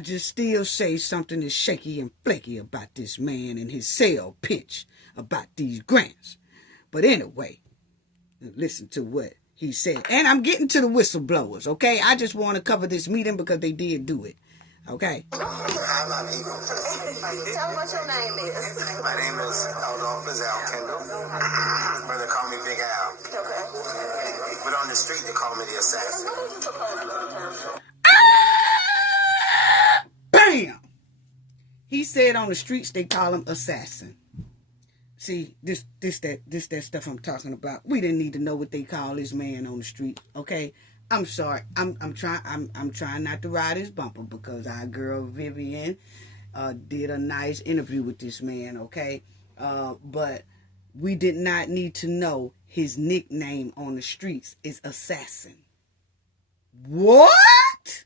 just still say something is shaky and flaky about this man and his sale pitch about these grants. But anyway, listen to what he said. And I'm getting to the whistleblowers, okay? I just want to cover this meeting because they did do it, okay? Hi, my people. Tell me what your name is. My name is Adolphus Al Kendall. Brother call me Big Al. Okay. But on the street, they call me the assassin. What did you propose to the township? Bam! He said on the streets they call him assassin. See, this that stuff I'm talking about. We didn't need to know what they call this man on the street, okay? I'm sorry. I'm trying not to ride his bumper because our girl Vivian did a nice interview with this man, okay? But we did not need to know his nickname on the streets is assassin. What?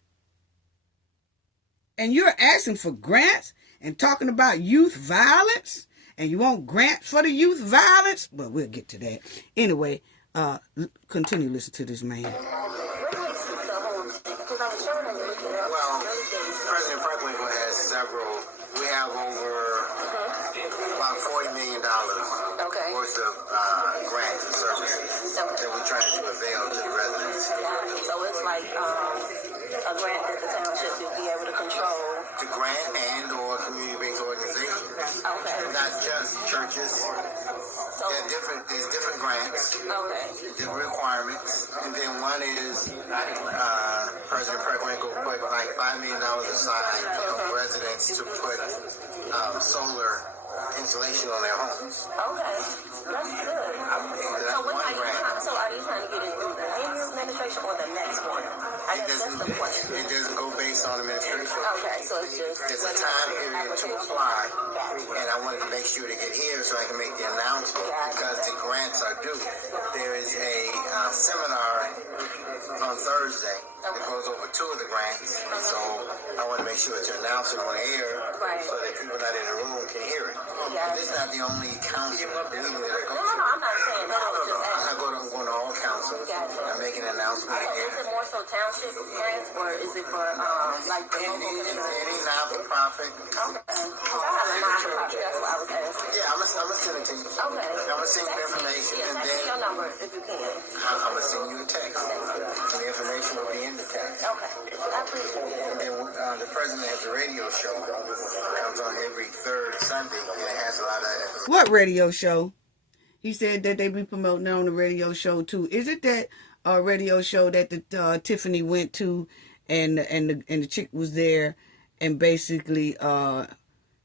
And you're asking for grants and talking about youth violence? And you want grants for the youth violence? But we'll get to that. Anyway, continue to listen to this man. Well, President Franklin has several. We have over about $40 million worth of grants and services that we're trying to avail to the residents. So it's like a grant that the township will be able to control. To grant and or community-based organizations. Okay. Not just churches. There's different grants. Okay. Different requirements. And then one is President Franklin will put like $5 million aside for residents to put solar insulation on their homes. Okay. That's good. So are you trying to get here so I can make the announcement because the grants are due. There is a seminar on Thursday that goes over 2 of the grants. So I want to make sure it's announced on air so that people not in the room can hear it. This is not the only council meeting that I go to. No, I'm not saying that. I was just asking. I'm going to all councils. I'm making an announcement here. Is it more so township grants or is it for like the local community? Any non-for-profit. Okay. I have a non-for-profit. That's what I was asking. Yeah, I'm gonna send it to you. Okay. I'm gonna send you information, Yeah, and text then me your number if you can. I'm gonna send you a text. And the information will be in the text. Okay. I appreciate it. And then the president has a radio show. It comes on every 3rd Sunday, and it has a lot of. What radio show? He said that they be promoting it on the radio show too. Is it that radio show that the Tiffany went to, and the chick was there, and basically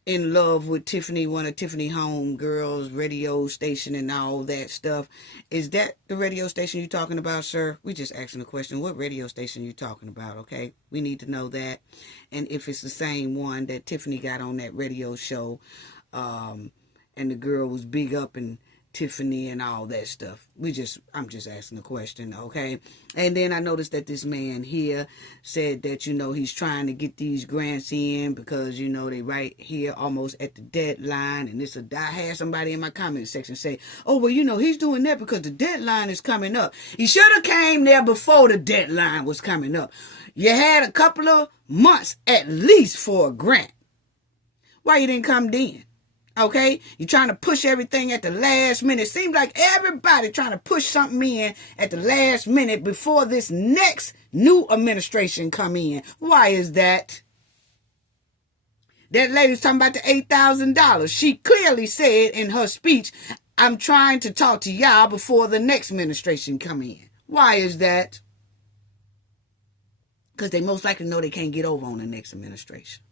in love with Tiffany, one of Tiffany home girls, radio station and all that stuff? Is that the radio station you talking about, sir? We just asking a question. What radio station you talking about? Okay, we need to know that, and if it's the same one that Tiffany got on that radio show, and the girl was big up and Tiffany and all that stuff. I'm just asking a question, okay? And then I noticed that this man here said that, he's trying to get these grants in because, they right here almost at the deadline. And I had somebody in my comment section say, oh, well, he's doing that because the deadline is coming up. He should have came there before the deadline was coming up. You had a couple of months at least for a grant. Why you didn't come then? Okay, you're trying to push everything at the last minute. Seems like everybody trying to push something in at the last minute before this next new administration come in. Why is that? That lady's talking about the $8,000. She clearly said in her speech, I'm trying to talk to y'all before the next administration come in. Why is that? Because they most likely know they can't get over on the next administration.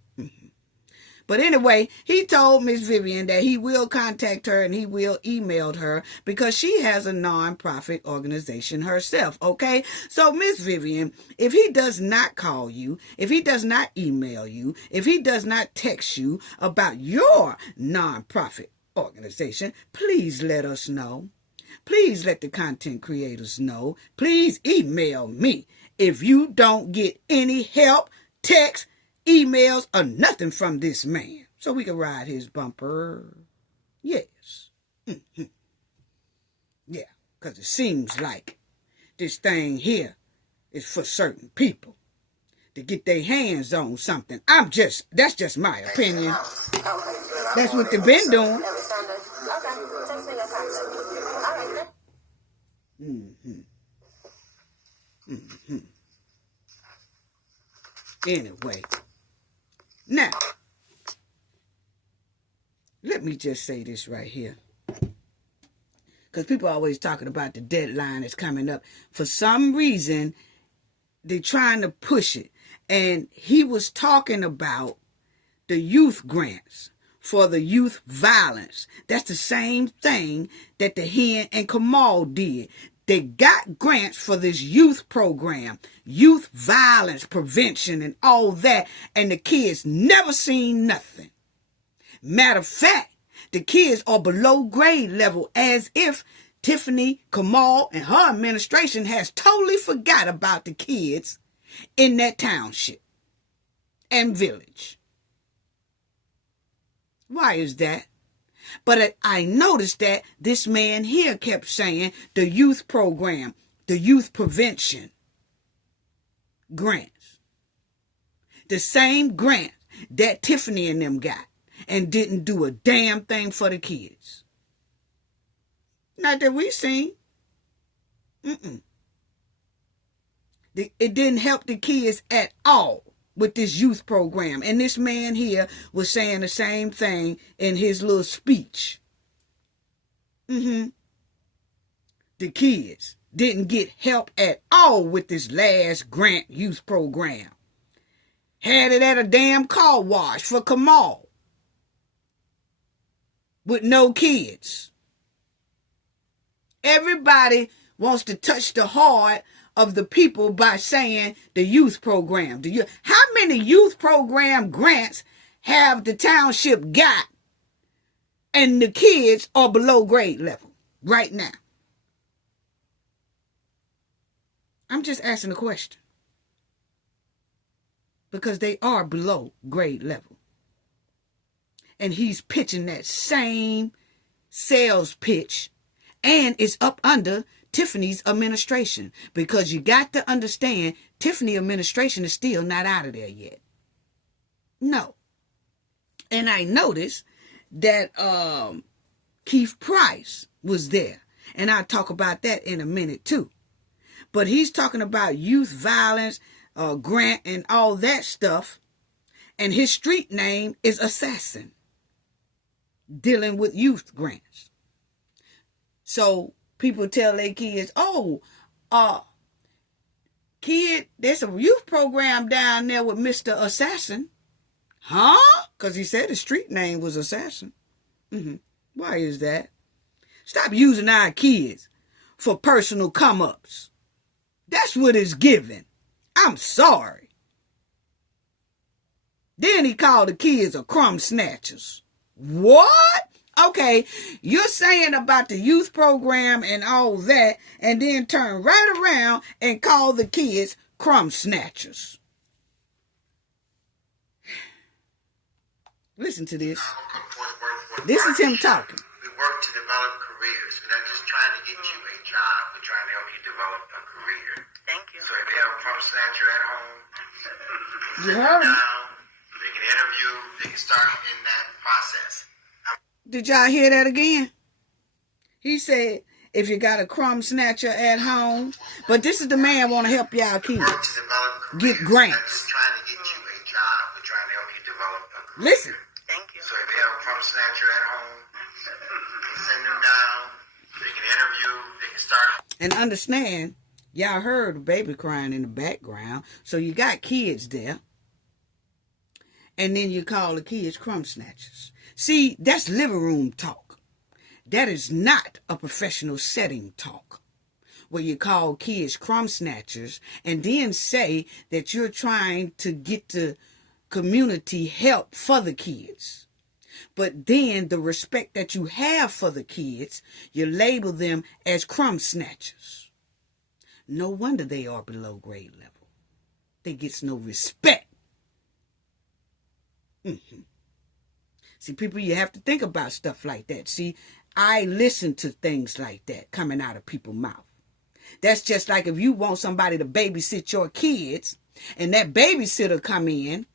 But anyway, he told Miss Vivian that he will contact her and he will email her because she has a non-profit organization herself, okay? So, Miss Vivian, if he does not call you, if he does not email you, if he does not text you about your non-profit organization, please let us know. Please let the content creators know. Please email me if you don't get any help, text, emails, or nothing from this man, so we can ride his bumper. Yes. Mm-hmm. Yeah, because it seems like this thing here is for certain people to get their hands on something. That's just my opinion. That's what they've been doing. Mm-hmm. Mm-hmm. Anyway. Now, let me just say this right here. Because people are always talking about the deadline that's coming up. For some reason, they're trying to push it. And he was talking about the youth grants for the youth violence. That's the same thing that the Hen and Kamal did. They got grants for this youth program, youth violence prevention and all that, and the kids never seen nothing. Matter of fact, the kids are below grade level as if Tiffany, Kamal, and her administration has totally forgot about the kids in that township and village. Why is that? But I noticed that this man here kept saying the youth program, the youth prevention grants. The same grant that Tiffany and them got and didn't do a damn thing for the kids. Not that we seen. It didn't help the kids at all with this youth program. And this man here was saying the same thing in his little speech. The kids didn't get help at all with this last grant youth program. Had it at a damn car wash for Kamal with no kids. Everybody wants to touch the heart of the people by saying the youth program. How many youth program grants have the township got and the kids are below grade level right now? I'm just asking a question. Because they are below grade level. And he's pitching that same sales pitch, and it's up under Tiffany's administration, because you got to understand Tiffany administration is still not out of there yet. No. And I noticed that Keith Price was there, and I'll talk about that in a minute too. But he's talking about youth violence, grant, and all that stuff, and his street name is Assassin, dealing with youth grants. So people tell their kids, oh, kid, there's a youth program down there with Mr. Assassin. Huh? Because he said his street name was Assassin. Why is that? Stop using our kids for personal come-ups. That's what it's giving. I'm sorry. Then he called the kids a crumb snatchers. What? Okay, you're saying about the youth program and all that, and then turn right around and call the kids crumb snatchers. Listen to this. This is him talking. We work to develop careers. We're not just trying to get you a job. We're trying to help you develop a career. Thank you. So if you have a crumb snatcher at home, You heard him. they can interview, they can start in that process. Did y'all hear that again? He said, if you got a crumb snatcher at home, but this is the man want to help y'all kids Work to develop careers. get We're not grants. just trying to get you a job. We're trying to help you develop a career. Listen. Thank you. So if you have a crumb snatcher at home, send them down. They can interview, they can start. And understand, y'all heard the baby crying in the background, so you got kids there. And then you call the kids crumb snatchers. See, that's living room talk. That is not a professional setting talk, where you call kids crumb snatchers and then say that you're trying to get the community help for the kids. But then the respect that you have for the kids, you label them as crumb snatchers. No wonder they are below grade level. They gets no respect. See, people, you have to think about stuff like that. See, I listen to things like that coming out of people's mouth. That's just like if you want somebody to babysit your kids, and that babysitter come in,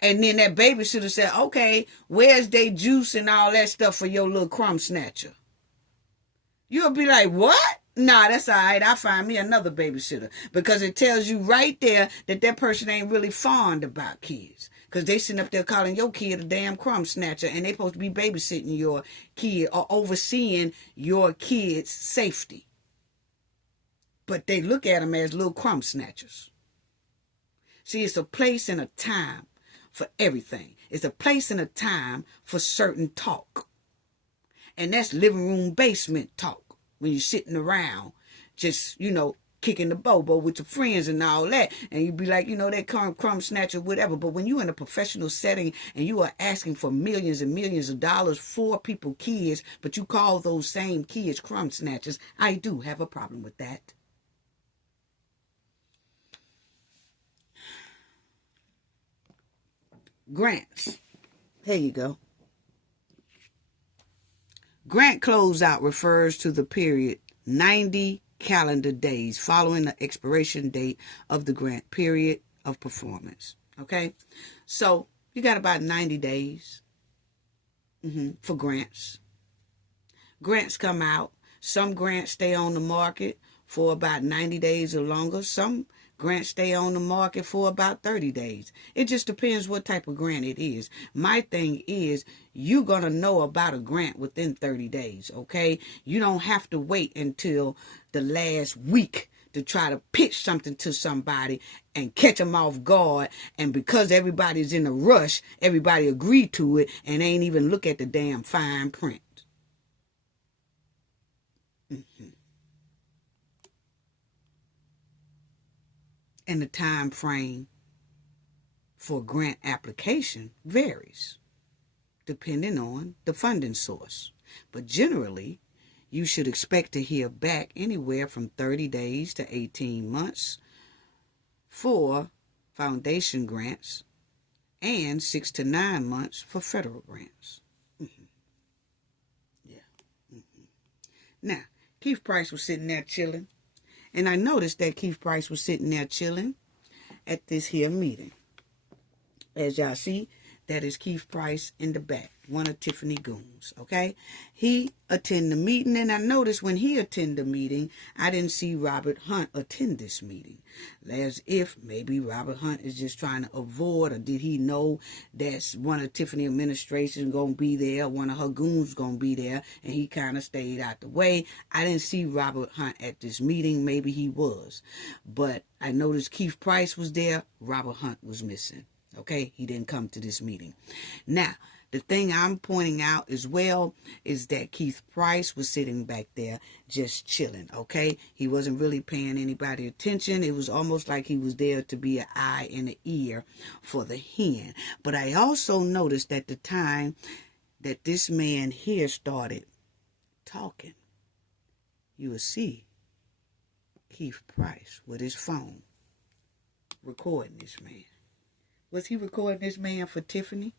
and then that babysitter said, okay, where's they juice and all that stuff for your little crumb snatcher? You'll be like, what? Nah, that's all right. I'll find me another babysitter. Because it tells you right there that that person ain't really fond about kids. Because they sitting up there calling your kid a damn crumb snatcher, and they supposed to be babysitting your kid or overseeing your kid's safety. But they look at them as little crumb snatchers. See, it's a place and a time for everything. It's a place and a time for certain talk. And that's living room basement talk. When you're sitting around, just, kicking the bobo with your friends and all that. And you be like, they crumb snatcher, whatever. But when you're in a professional setting and you are asking for millions and millions of dollars for people, kids, but you call those same kids crumb snatchers, I do have a problem with that. Grants. Here you go. Grant closeout refers to the period 90 calendar days following the expiration date of the grant period of performance. Okay? So you got about 90 days for grants. Grants come out. Some grants stay on the market for about 90 days or longer. Some grants stay on the market for about 30 days. It just depends what type of grant it is. My thing is, you're going to know about a grant within 30 days, okay? You don't have to wait until the last week to try to pitch something to somebody and catch them off guard. And because everybody's in a rush, everybody agree to it and ain't even look at the damn fine print. And the time frame for grant application varies. depending on the funding source. But generally, you should expect to hear back anywhere from 30 days to 18 months for foundation grants and 6 to 9 months for federal grants. Now, Keith Price was sitting there chilling, and I noticed that Keith Price was sitting there chilling at this here meeting. As y'all see, that is Keith Price in the back, one of Tiffany goons, okay? He attended the meeting, and I noticed when he attended the meeting, I didn't see Robert Hunt attend this meeting. As if maybe Robert Hunt is just trying to avoid, or did he know that one of Tiffany administration going to be there, one of her goons going to be there, and he kind of stayed out the way. I didn't see Robert Hunt at this meeting. Maybe he was. But I noticed Keith Price was there. Robert Hunt was missing. Okay, he didn't come to this meeting. Now, the thing I'm pointing out as well is that Keith Price was sitting back there just chilling, okay? He wasn't really paying anybody attention. It was almost like he was there to be an eye and an ear for the hen. But I also noticed at the time that this man here started talking, you will see Keith Price with his phone recording this man. Was he recording this man for Tiffany?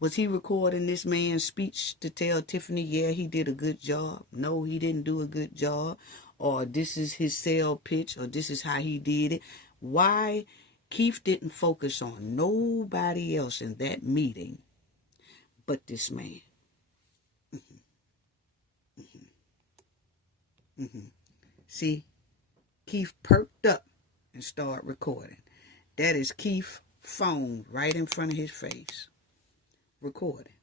Was he recording this man's speech to tell Tiffany, yeah, he did a good job? No, he didn't do a good job. Or this is his sale pitch, or this is how he did it. Why Keith didn't focus on nobody else in that meeting but this man? See, Keith perked up and started recording. That is Keith phone right in front of his face. Recording.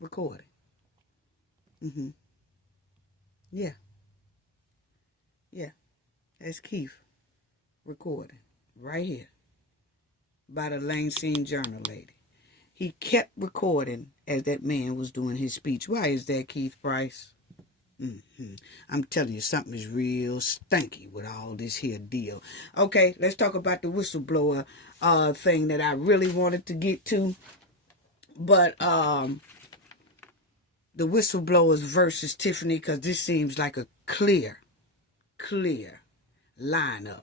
Recording. Yeah. Yeah. That's Keith recording. Right here. By the Lansing Journal lady. He kept recording as that man was doing his speech. Why is that, Keith Price? I'm telling you, something is real stinky with all this here deal. Okay, let's talk about the whistleblower thing that I really wanted to get to. But the whistleblowers versus Tiffany, because this seems like a clear lineup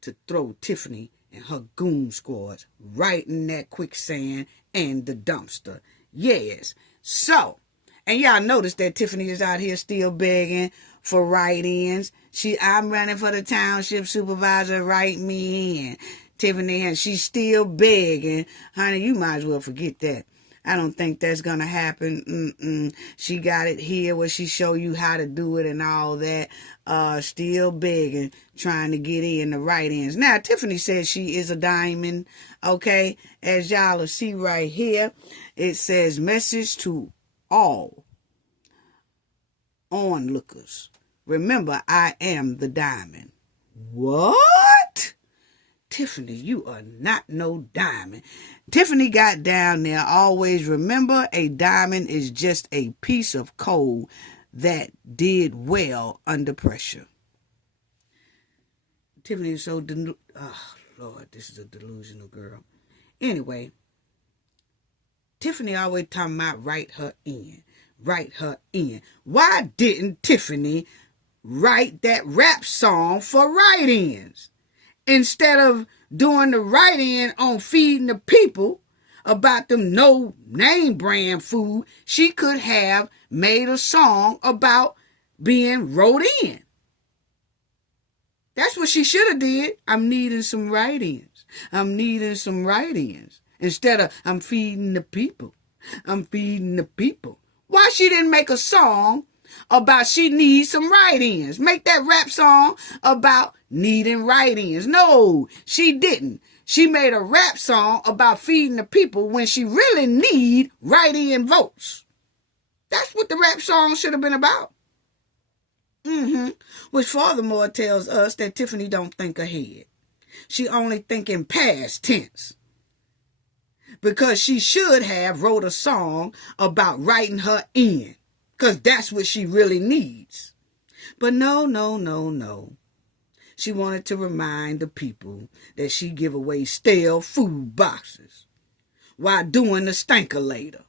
to throw Tiffany and her goon squads right in that quicksand and the dumpster. Yes. So, and y'all notice that Tiffany is out here still begging for write-ins. I'm running for the township supervisor, write me in. Tiffany, and she's still begging. Honey, you might as well forget that. I don't think that's going to happen. She got it here where she show you how to do it and all that. Still begging, trying to get in the write-ins. Now, Tiffany says she is a diamond, okay? As y'all will see right here, it says message to all onlookers. Remember, I am the diamond. What? Tiffany, you are not no diamond. Tiffany got down there. Always remember, a diamond is just a piece of coal that did well under pressure. Tiffany is so oh, Lord, this is a delusional girl. Anyway, Tiffany always talking about write her in. Write her in. Why didn't Tiffany write that rap song for write-ins? Instead of doing the write-in on feeding the people about them no-name brand food, she could have made a song about being wrote in. That's what she should have did. I'm needing some write-ins. I'm needing some write-ins. Instead of, I'm feeding the people. I'm feeding the people. Why she didn't make a song about she needs some write-ins? Make that rap song about needing write-ins. No, she didn't. She made a rap song about feeding the people when she really need write-in votes. That's what the rap song should have been about. Which furthermore tells us that Tiffany don't think ahead. She only thinking past tense. Because she should have wrote a song about writing her in. Because that's what she really needs. But no. She wanted to remind the people that she give away stale food boxes. while doing the stankalator.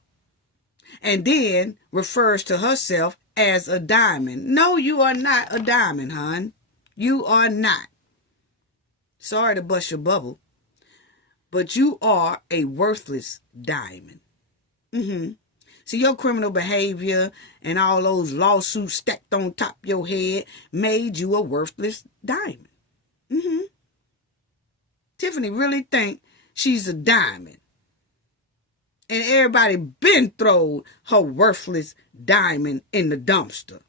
And then refers to herself as a diamond. No, you are not a diamond, hon. You are not. Sorry to bust your bubble, but you are a worthless diamond. See, your criminal behavior and all those lawsuits stacked on top of your head made you a worthless diamond. Tiffany really think she's a diamond. And everybody been throwed her worthless diamond in the dumpster.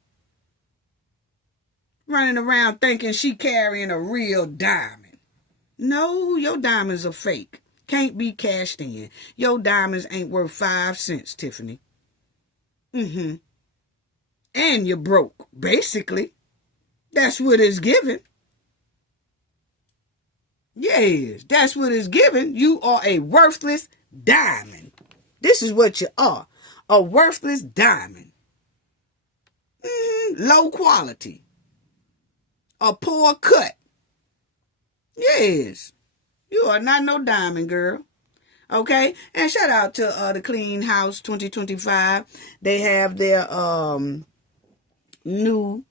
Running around thinking she carrying a real diamond. No, your diamonds are fake. Can't be cashed in. Your diamonds ain't worth 5 cents, Tiffany. And you're broke, basically. That's what it's given. Yes, that's what it's given. You are a worthless diamond. This is what you are. A worthless diamond. Low quality. A poor cut. Yes. You are not no diamond, girl. Okay? And shout out to the Clean House 2025. They have their new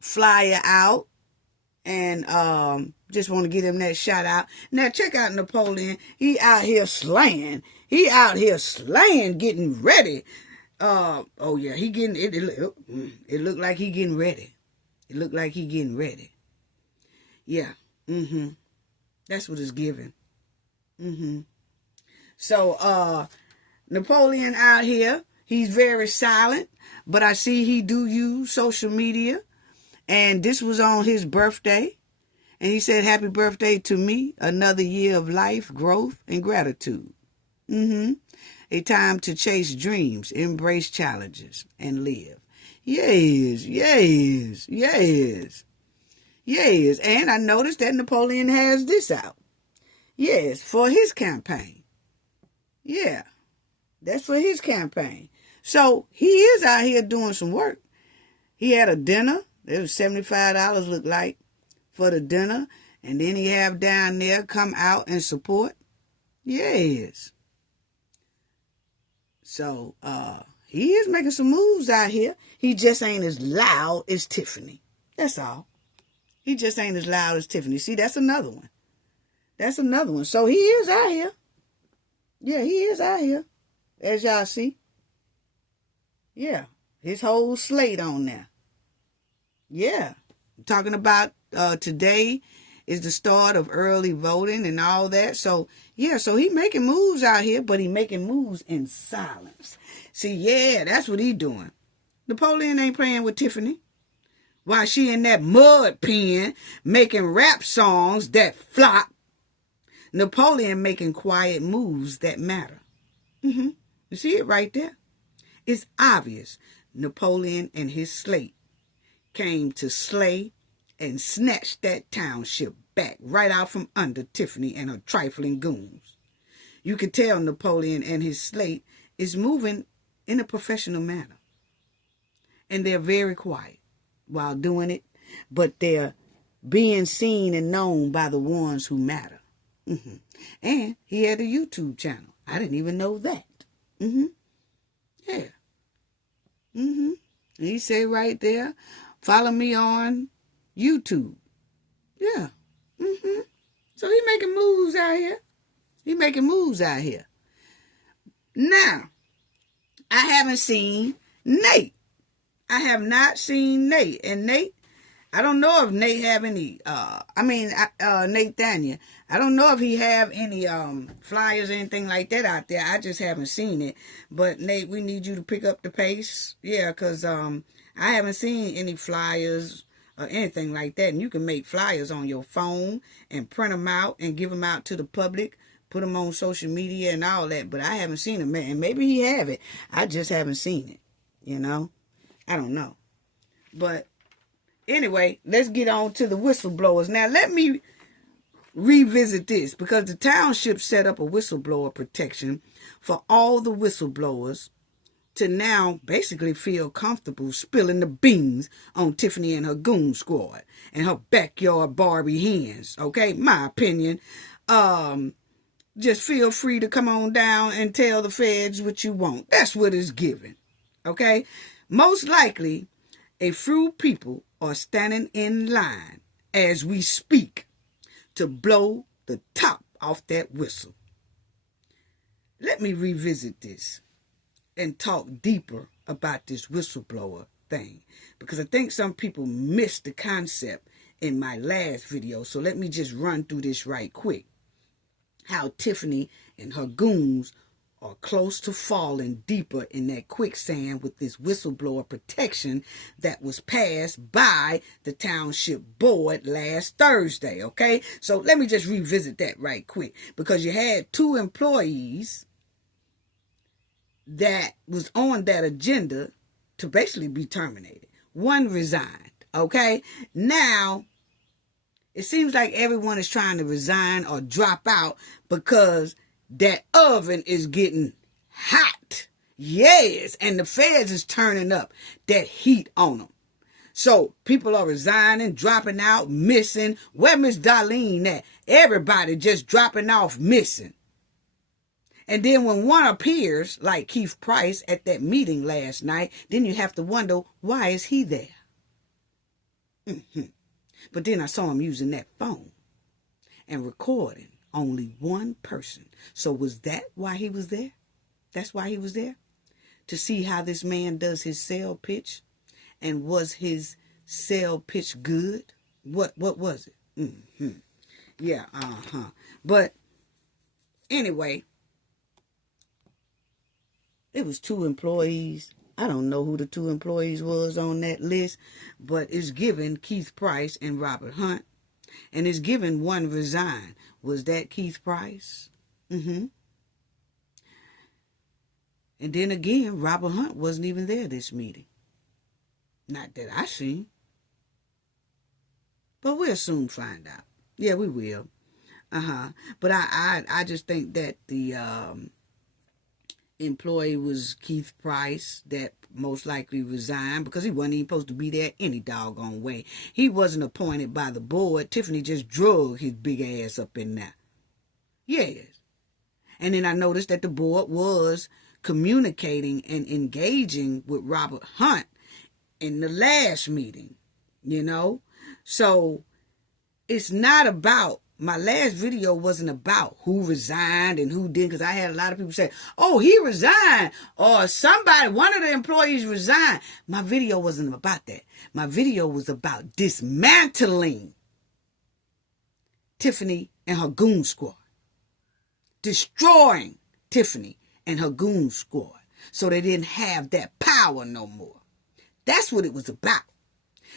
flyer out. And just want to give him that shout out. Now check out Napoleon. He out here slaying. Getting ready. Oh yeah, he getting it. It looked like he getting ready. Yeah. That's what it's giving. So Napoleon out here, he's very silent, but I see he do use social media. And this was on his birthday. And he said, happy birthday to me. Another year of life, growth, and gratitude. A time to chase dreams, embrace challenges, and live. Yes. And I noticed that Napoleon has this out. Yes, for his campaign. Yeah, that's for his campaign. So he is out here doing some work. He had a dinner. It was $75, look like, for the dinner. And then he have down there come out and support. Yes. So, he is making some moves out here. He just ain't as loud as Tiffany. That's all. He just ain't as loud as Tiffany. See, that's another one. So he is out here. Yeah, he is out here. As y'all see. Yeah. His whole slate on there. Yeah, talking about today is the start of early voting and all that. So, yeah, so he making moves out here, but he making moves in silence. See, yeah, that's what he doing. Napoleon ain't playing with Tiffany. While she in that mud pen making rap songs that flop, Napoleon making quiet moves that matter. You see it right there? It's obvious Napoleon and his slate came to slay and snatch that township back right out from under Tiffany and her trifling goons. You can tell Napoleon and his slate is moving in a professional manner. And they're very quiet while doing it, but they're being seen and known by the ones who matter. And he had a YouTube channel. I didn't even know that. Yeah. He said right there, follow me on YouTube. Yeah. So he making moves out here. Now, I haven't seen Nate. I have not seen Nate. And Nate, I don't know if Nate have any, Nathaniel. I don't know if he have any flyers or anything like that out there. I just haven't seen it. But Nate, we need you to pick up the pace. Yeah, because I haven't seen any flyers or anything like that. And you can make flyers on your phone and print them out and give them out to the public. Put them on social media and all that. But I haven't seen them. And maybe he have it. I just haven't seen it. You know? I don't know. But anyway, let's get on to the whistleblowers. Now, let me revisit this because the township set up a whistleblower protection for all the whistleblowers to now basically feel comfortable spilling the beans on Tiffany and her goon squad and her backyard Barbie hens. Okay, my opinion. The just feel free to come on down and tell the feds what you want. That's what it's given. Okay? Most likely, a few people are standing in line as we speak to blow the top off that whistle. Let me revisit this and talk deeper about this whistleblower thing, because I think some people missed the concept in my last video. So let me just run through this right quick. How Tiffany and her goons are close to falling deeper in that quicksand with this whistleblower protection that was passed by the Township Board last Thursday, okay? So let me just revisit that right quick, because you had 2 employees that was on that agenda to basically be terminated. 1 resigned, okay? Now, it seems like everyone is trying to resign or drop out because that oven is getting hot. Yes, and the feds is turning up that heat on them. So people are resigning, dropping out, missing. Where Miss Darlene at? Everybody just dropping off, missing. And then when one appears, like Keith Price at that meeting last night, then you have to wonder, why is he there? But then I saw him using that phone and recording only 1 person. So was that why he was there? That's why he was there? To see how this man does his sale pitch? And was his sale pitch good? What was it? Yeah, But anyway, it was 2 employees. I don't know who the 2 employees was on that list, but it's given Keith Price and Robert Hunt. And it's given 1 resign. Was that Keith Price? And then again, Robert Hunt wasn't even there this meeting. Not that I seen. But we'll soon find out. Yeah, we will. But I just think that the employee was Keith Price that most likely resigned because he wasn't even supposed to be there any doggone way. He wasn't appointed by the board. Tiffany just drug his big ass up in there. Yes. And then I noticed that the board was communicating and engaging with Robert Hunt in the last meeting, you know. So it's not about, my last video wasn't about who resigned and who didn't, because I had a lot of people say, oh, he resigned, or somebody, one of the employees resigned. My video wasn't about that. My video was about dismantling Tiffany and her goon squad. Destroying Tiffany and her goon squad so they didn't have that power no more. That's what it was about.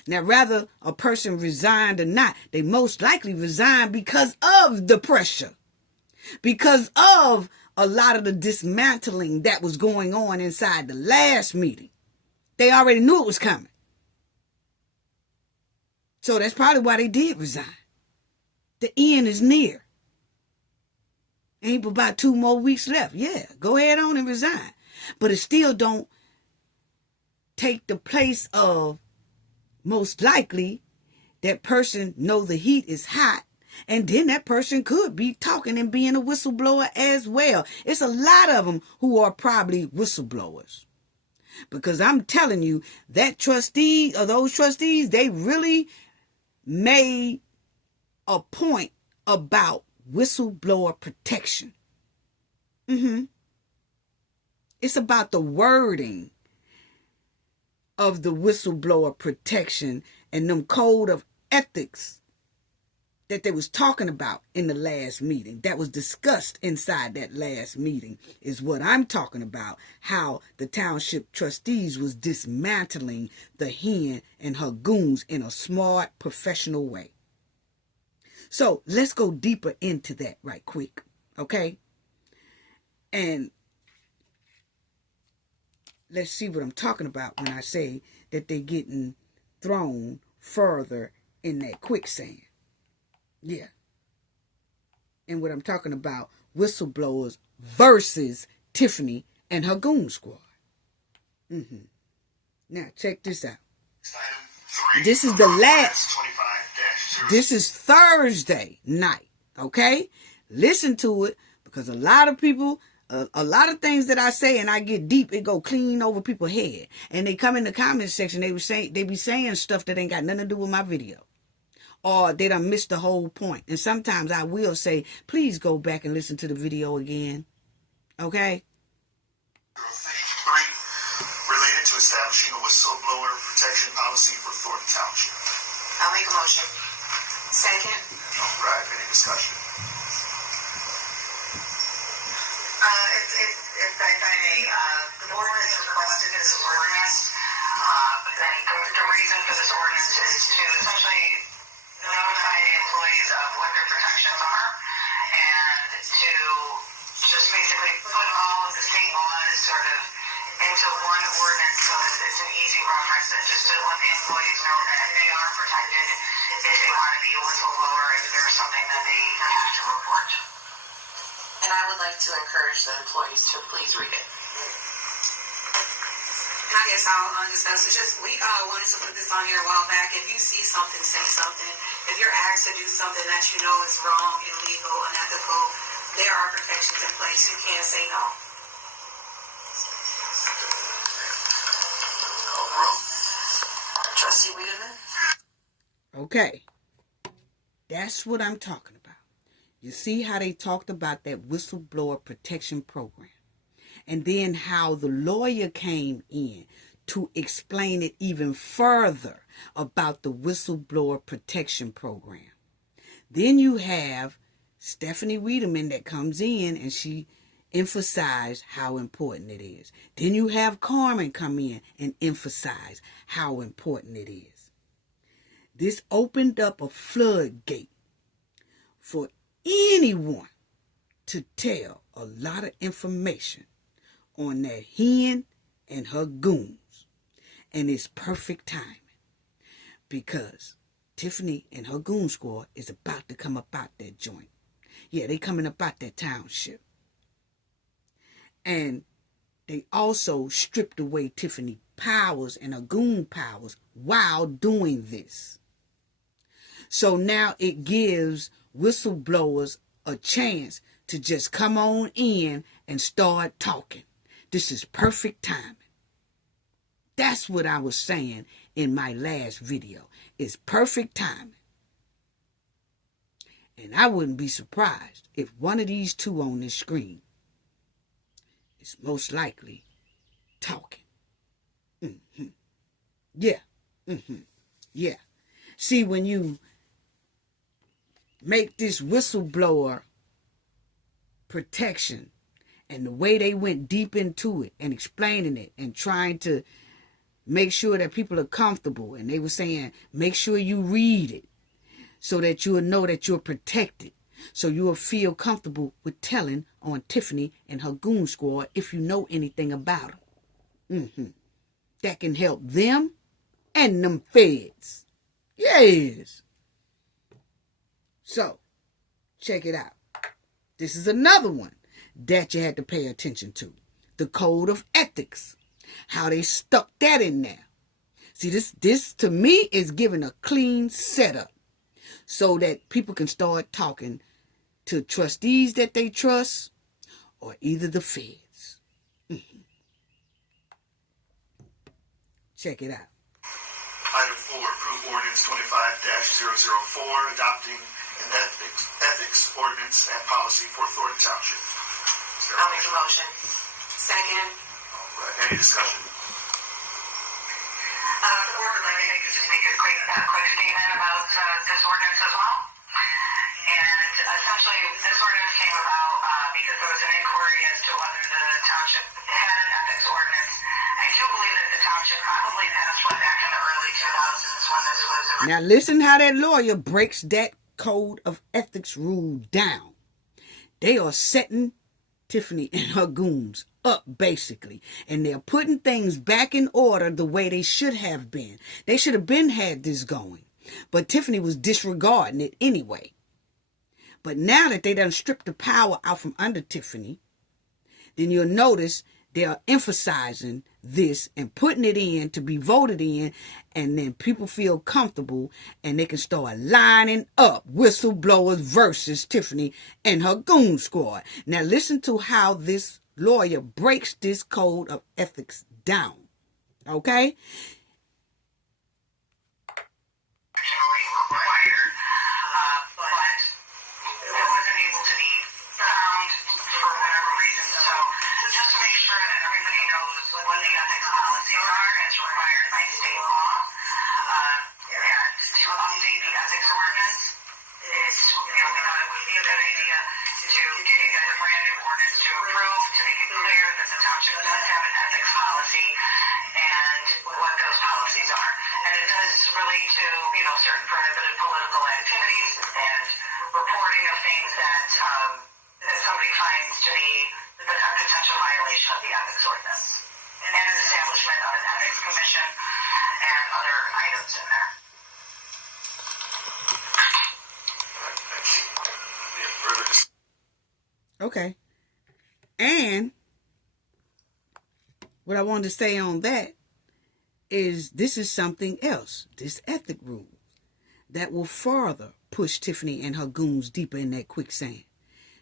Now, whether a person resigned or not, they most likely resigned because of the pressure, because of a lot of the dismantling that was going on inside the last meeting. They already knew it was coming. So that's probably why they did resign. The end is near. Ain't about 2 more weeks left. Yeah, go ahead on and resign. But it still don't take the place of, most likely, that person know the heat is hot, and then that person could be talking and being a whistleblower as well. It's a lot of them who are probably whistleblowers. Because I'm telling you, that trustee or those trustees, they really made a point about whistleblower protection. It's about the wording of the whistleblower protection and them code of ethics that they was talking about in the last meeting, that was discussed inside that last meeting, is what I'm talking about. How the township trustees was dismantling the hen and her goons in a smart, professional way. So let's go deeper into that right quick, okay? And let's see what I'm talking about when I say that they're getting thrown further in that quicksand. Yeah. And what I'm talking about, whistleblowers versus Tiffany and her goon squad. Now, check this out. This is the last. This is Thursday night, okay? Listen to it, Because a lot of people, a lot of things that I say and I get deep, it go clean over people's head. And they come in the comment section, they be saying stuff that ain't got nothing to do with my video. Or they done missed the whole point. And sometimes I will say, please go back and listen to the video again. Okay? 3, related to establishing a whistleblower protection policy for Thornton Township. I'll make a motion. Second. All right, any discussion? If I may, the board has requested this ordinance. The reason for this ordinance is to essentially notify the employees of what their protections are and to just basically put all of the state laws sort of into one ordinance so that it's an easy reference and just to let the employees know that they are protected if they want to be a whistleblower, if there's something that they have to report. And I would like to encourage the employees to please read it. And I guess I'll discuss it. Just we wanted to put this on here a while back. If you see something, say something. If you're asked to do something that you know is wrong, illegal, unethical, there are protections in place. You can't say no. Trustee Wiedemann? Okay. That's what I'm talking about. You see how they talked about that whistleblower protection program. And then how the lawyer came in to explain it even further about the whistleblower protection program. Then you have Tiffany Wiedemann that comes in and she emphasized how important it is. Then you have Carmen come in and emphasize how important it is. This opened up a floodgate for anyone to tell a lot of information on that hen and her goons. And it's perfect timing because Tiffany and her goon squad is about to come up out that joint. Yeah, they coming up out that township. And they also stripped away Tiffany powers and her goon powers while doing this. So now it gives whistleblowers a chance to just come on in and start talking. This is perfect timing. That's what I was saying in my last video. It's perfect timing. And I wouldn't be surprised if one of these two on this screen is most likely talking. Yeah. Yeah. See, when you make this whistleblower protection and the way they went deep into it and explaining it and trying to make sure that people are comfortable, and they were saying, make sure you read it so that you'll know that you're protected. So you'll feel comfortable with telling on Tiffany and her goon squad if you know anything about them. That can help them and them feds. Yes. So, check it out. This is another one that you had to pay attention to. The code of ethics. How they stuck that in there. See, this to me is giving a clean setup so that people can start talking to trustees that they trust or either the feds. Check it out. Item 4, approve ordinance 25-004, adopting an ethics ordinance and policy for Thornton Township. I'll make a motion. Second. All right, any discussion? The board would like to just make a quick statement about this ordinance as well. And essentially, this ordinance came about because there was an inquiry as to whether the township had an ethics ordinance. I do believe that the township probably passed one back in the early 2000s when this was. Now listen how that lawyer breaks that code of ethics rule down. They are setting Tiffany and her goons up, basically. And they're putting things back in order the way they should have been. They should have been had this going. But Tiffany was disregarding it anyway. But now that they done stripped the power out from under Tiffany, then you'll notice they are emphasizing this and putting it in to be voted in, and then people feel comfortable and they can start lining up whistleblowers versus Tiffany and her goon squad. Now listen to how this lawyer breaks this code of ethics down. Okay? Township does have an ethics policy and what those policies are. And it does relate to, certain prohibited political activities and reporting of things that somebody finds to be a potential violation of the ethics ordinance. And an establishment of an ethics commission and other items in there. Okay. And what I wanted to say on that is this is something else, this ethic rule, that will further push Tiffany and her goons deeper in that quicksand.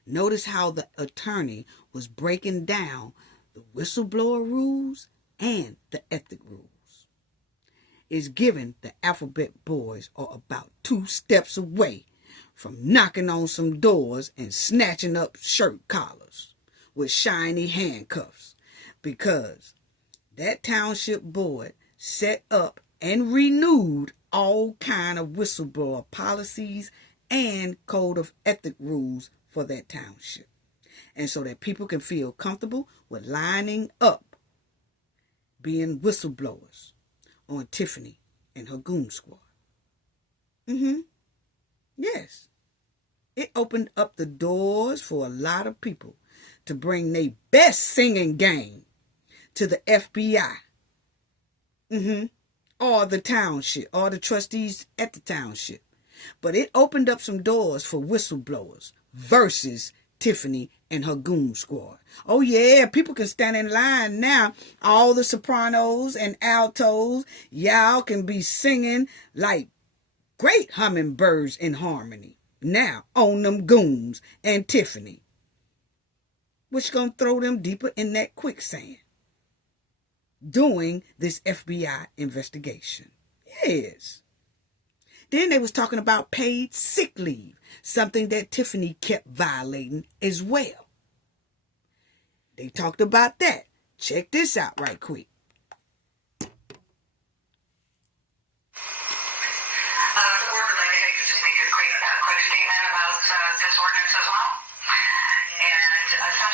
Notice how the attorney was breaking down the whistleblower rules and the ethic rules. It's given the alphabet boys are about 2 steps away from knocking on some doors and snatching up shirt collars with shiny handcuffs, because that township board set up and renewed all kind of whistleblower policies and code of ethic rules for that township. And so that people can feel comfortable with lining up being whistleblowers on Tiffany and her goon squad. Yes. It opened up the doors for a lot of people to bring their best singing game to the FBI. Or the township, or the trustees at the township. But it opened up some doors for whistleblowers versus Tiffany and her goon squad. Oh yeah, people can stand in line now. All the sopranos and altos, y'all can be singing like great hummingbirds in harmony. Now on them goons and Tiffany, which gonna throw them deeper in that quicksand doing this FBI investigation. Yes. Then they was talking about paid sick leave, something that Tiffany kept violating as well. They talked about that. Check this out right quick.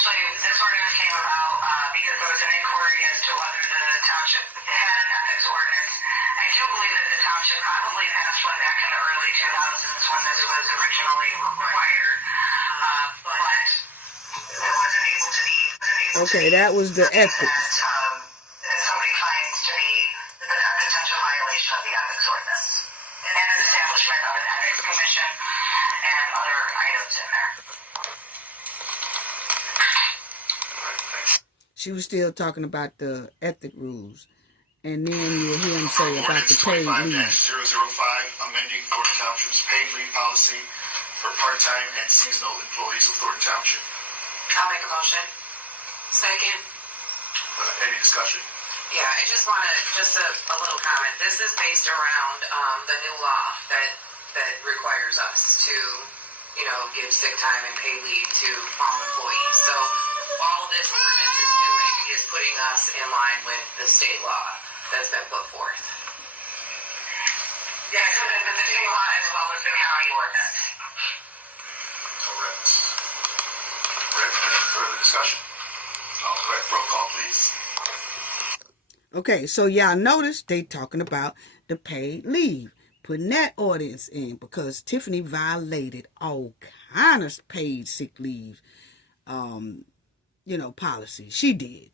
This ordinance came about because there was an inquiry as to whether the township had an ethics ordinance. I do believe that the township probably passed one back in the early 2000s when this was originally required, but it wasn't able to be. Okay, that was the ethics. That somebody finds to be a potential violation of the ethics ordinance, and an establishment of an ethics commission and other items in there. She was still talking about the ethic rules. And then you'll hear him say about the paid leave. 005, amending Thornton Township's paid leave policy for part-time and seasonal employees of Thornton Township. I'll make a motion. Second. Any discussion? Yeah, I just want to, a little comment. This is based around the new law that requires us to, give sick time and paid leave to all employees. So all this ordinance is doing is putting us in line with the state law that's been put forth. Yeah, so the state law as well as the county ordinance. Correct. Further discussion? All correct. Roll call, please. Okay, so y'all notice they talking about the paid leave, putting that ordinance in because Tiffany violated all kind of paid sick leave, policy. She did.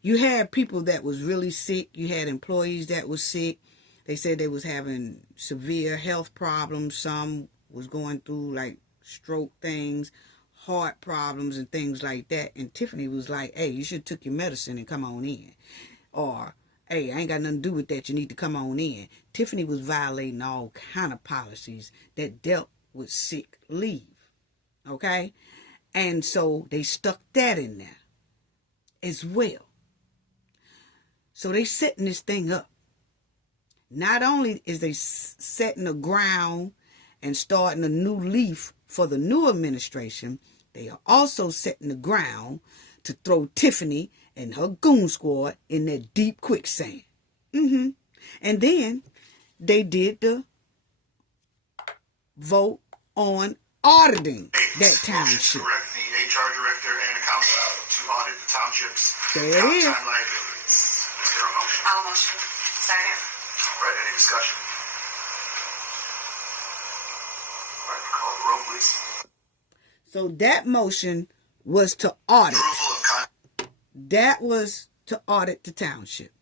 You had people that was really sick. You had employees that was sick. They said they was having severe health problems. Some was going through like stroke things, heart problems and things like that. And Tiffany was like, hey, you should have took your medicine and come on in. Or, hey, I ain't got nothing to do with that. You need to come on in. Tiffany was violating all kind of policies that dealt with sick leave. Okay? And so they stuck that in there as well. So they setting this thing up. Not only is they setting the ground and starting a new leaf for the new administration, they are also setting the ground to throw Tiffany and her goon squad in that deep quicksand. And then they did the vote on auditing that township. Direct the HR director and accountant to audit the township's There it is. downtime liabilities. Is there a motion? I'll motion. Second. All right, any discussion? All right, call the roll, please. So that motion was to audit. Approval of That was to audit the township.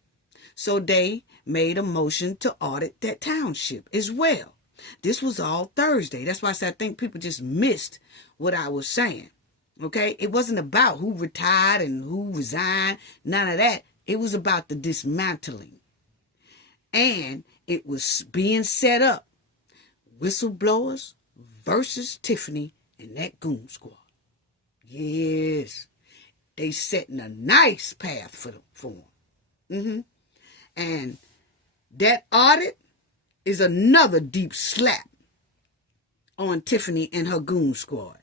So they made a motion to audit that township as well. This was all Thursday. That's why I said I think people just missed what I was saying. Okay? It wasn't about who retired and who resigned. None of that. It was about the dismantling. And it was being set up. Whistleblowers versus Tiffany and that goon squad. Yes. They setting a nice path for them. And that audit is another deep slap on Tiffany and her goon squad.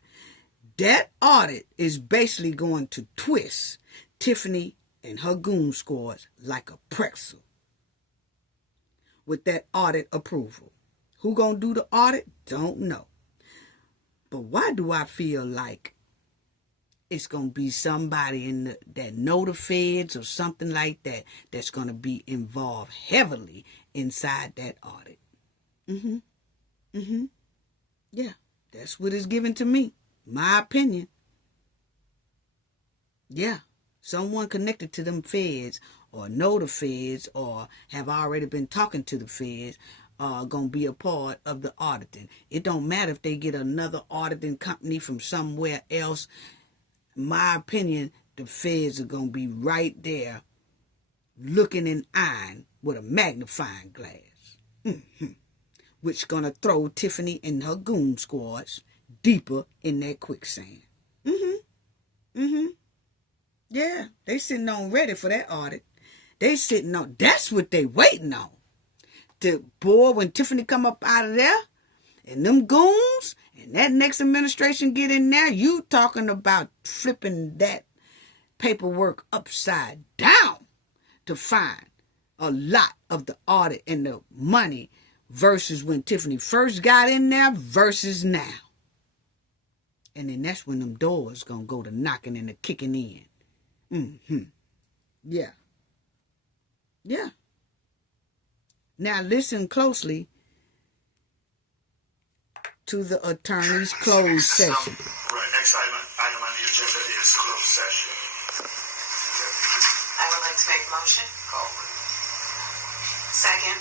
That audit is basically going to twist Tiffany and her goon squads like a pretzel with that audit approval. Who gonna do the audit? Don't know. But why do I feel like it's going to be somebody that know the feds or something like that that's going to be involved heavily inside that audit? Yeah, that's what is given to me. My opinion. Yeah, someone connected to them feds or know the feds or have already been talking to the feds are going to be a part of the auditing. It don't matter if they get another auditing company from somewhere else. My opinion, the feds are going to be right there looking and eyeing with a magnifying glass. Which going to throw Tiffany and her goon squads deeper in that quicksand. Yeah, they sitting on ready for that audit. They sitting on, that's what they waiting on. Boy, when Tiffany come up out of there, and them goons, and that next administration get in there, you talking about flipping that paperwork upside down to find a lot of the audit and the money versus when Tiffany first got in there versus now. And then that's when them doors gonna go to knocking and the kicking in. Yeah. Now listen closely to the attorney's closed session. Right, next item on the agenda is closed session. I would like to make a motion. Call. Second.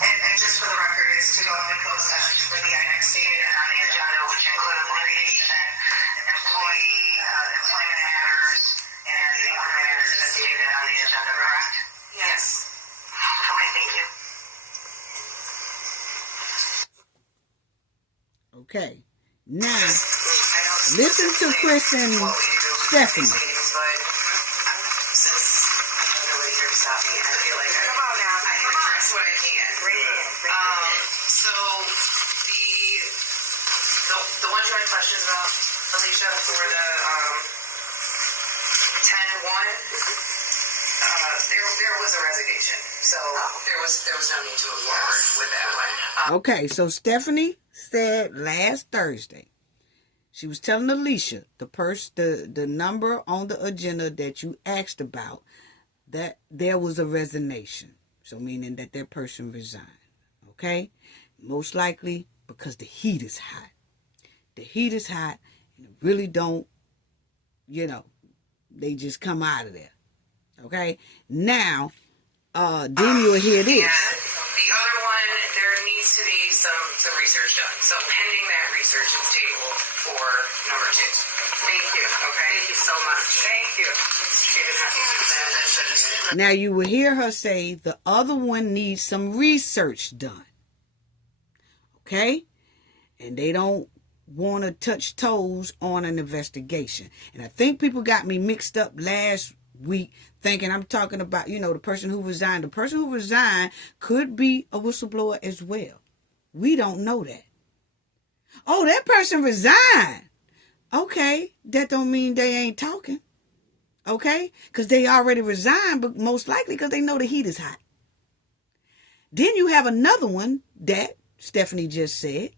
And just for the record, it's to go into closed session for the items stated on the agenda, which include litigation, employment matters, and the other matters as stated on the agenda, correct? Yes. Okay, thank you. Okay. Now, listen to Chris and Stephanie. The ones you had questions about, Alicia, for the 10-1, there was a resignation, so there was no need to move forward with that one. Okay, so Stephanie said last Thursday, she was telling Alicia, the number on the agenda that you asked about, that there was a resignation. So meaning that person resigned. Okay? Most likely because the heat is hot. The heat is hot and it really don't, they just come out of there. Okay? Now, then you'll hear this. And the other one, there needs to be some research done. So pending that research is tabled for number 2. Thank you. Okay. Thank you so much. Thank you. She didn't have to do that. Now you will hear her say the other one needs some research done. Okay? And they don't want to touch toes on an investigation. And I think people got me mixed up last week thinking I'm talking about, the person who resigned. The person who resigned could be a whistleblower as well. We don't know that. Oh, that person resigned. Okay, that don't mean they ain't talking. Okay? Because they already resigned, but most likely because they know the heat is hot. Then you have another one that Stephanie just said,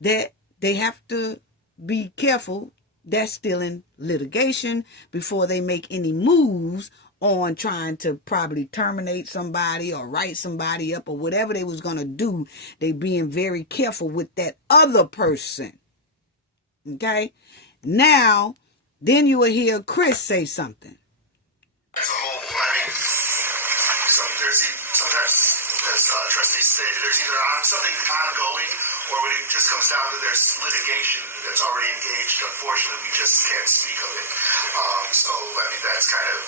that they have to be careful. That's still in litigation before they make any moves on trying to probably terminate somebody or write somebody up or whatever they was going to do. They being very careful with that other person. Okay? Now, then you will hear Chris say something. As a whole, sometimes, as trustees say, there's either something ongoing or when it just comes down to there's litigation that's already engaged. Unfortunately, we just can't speak of it. That's kind of,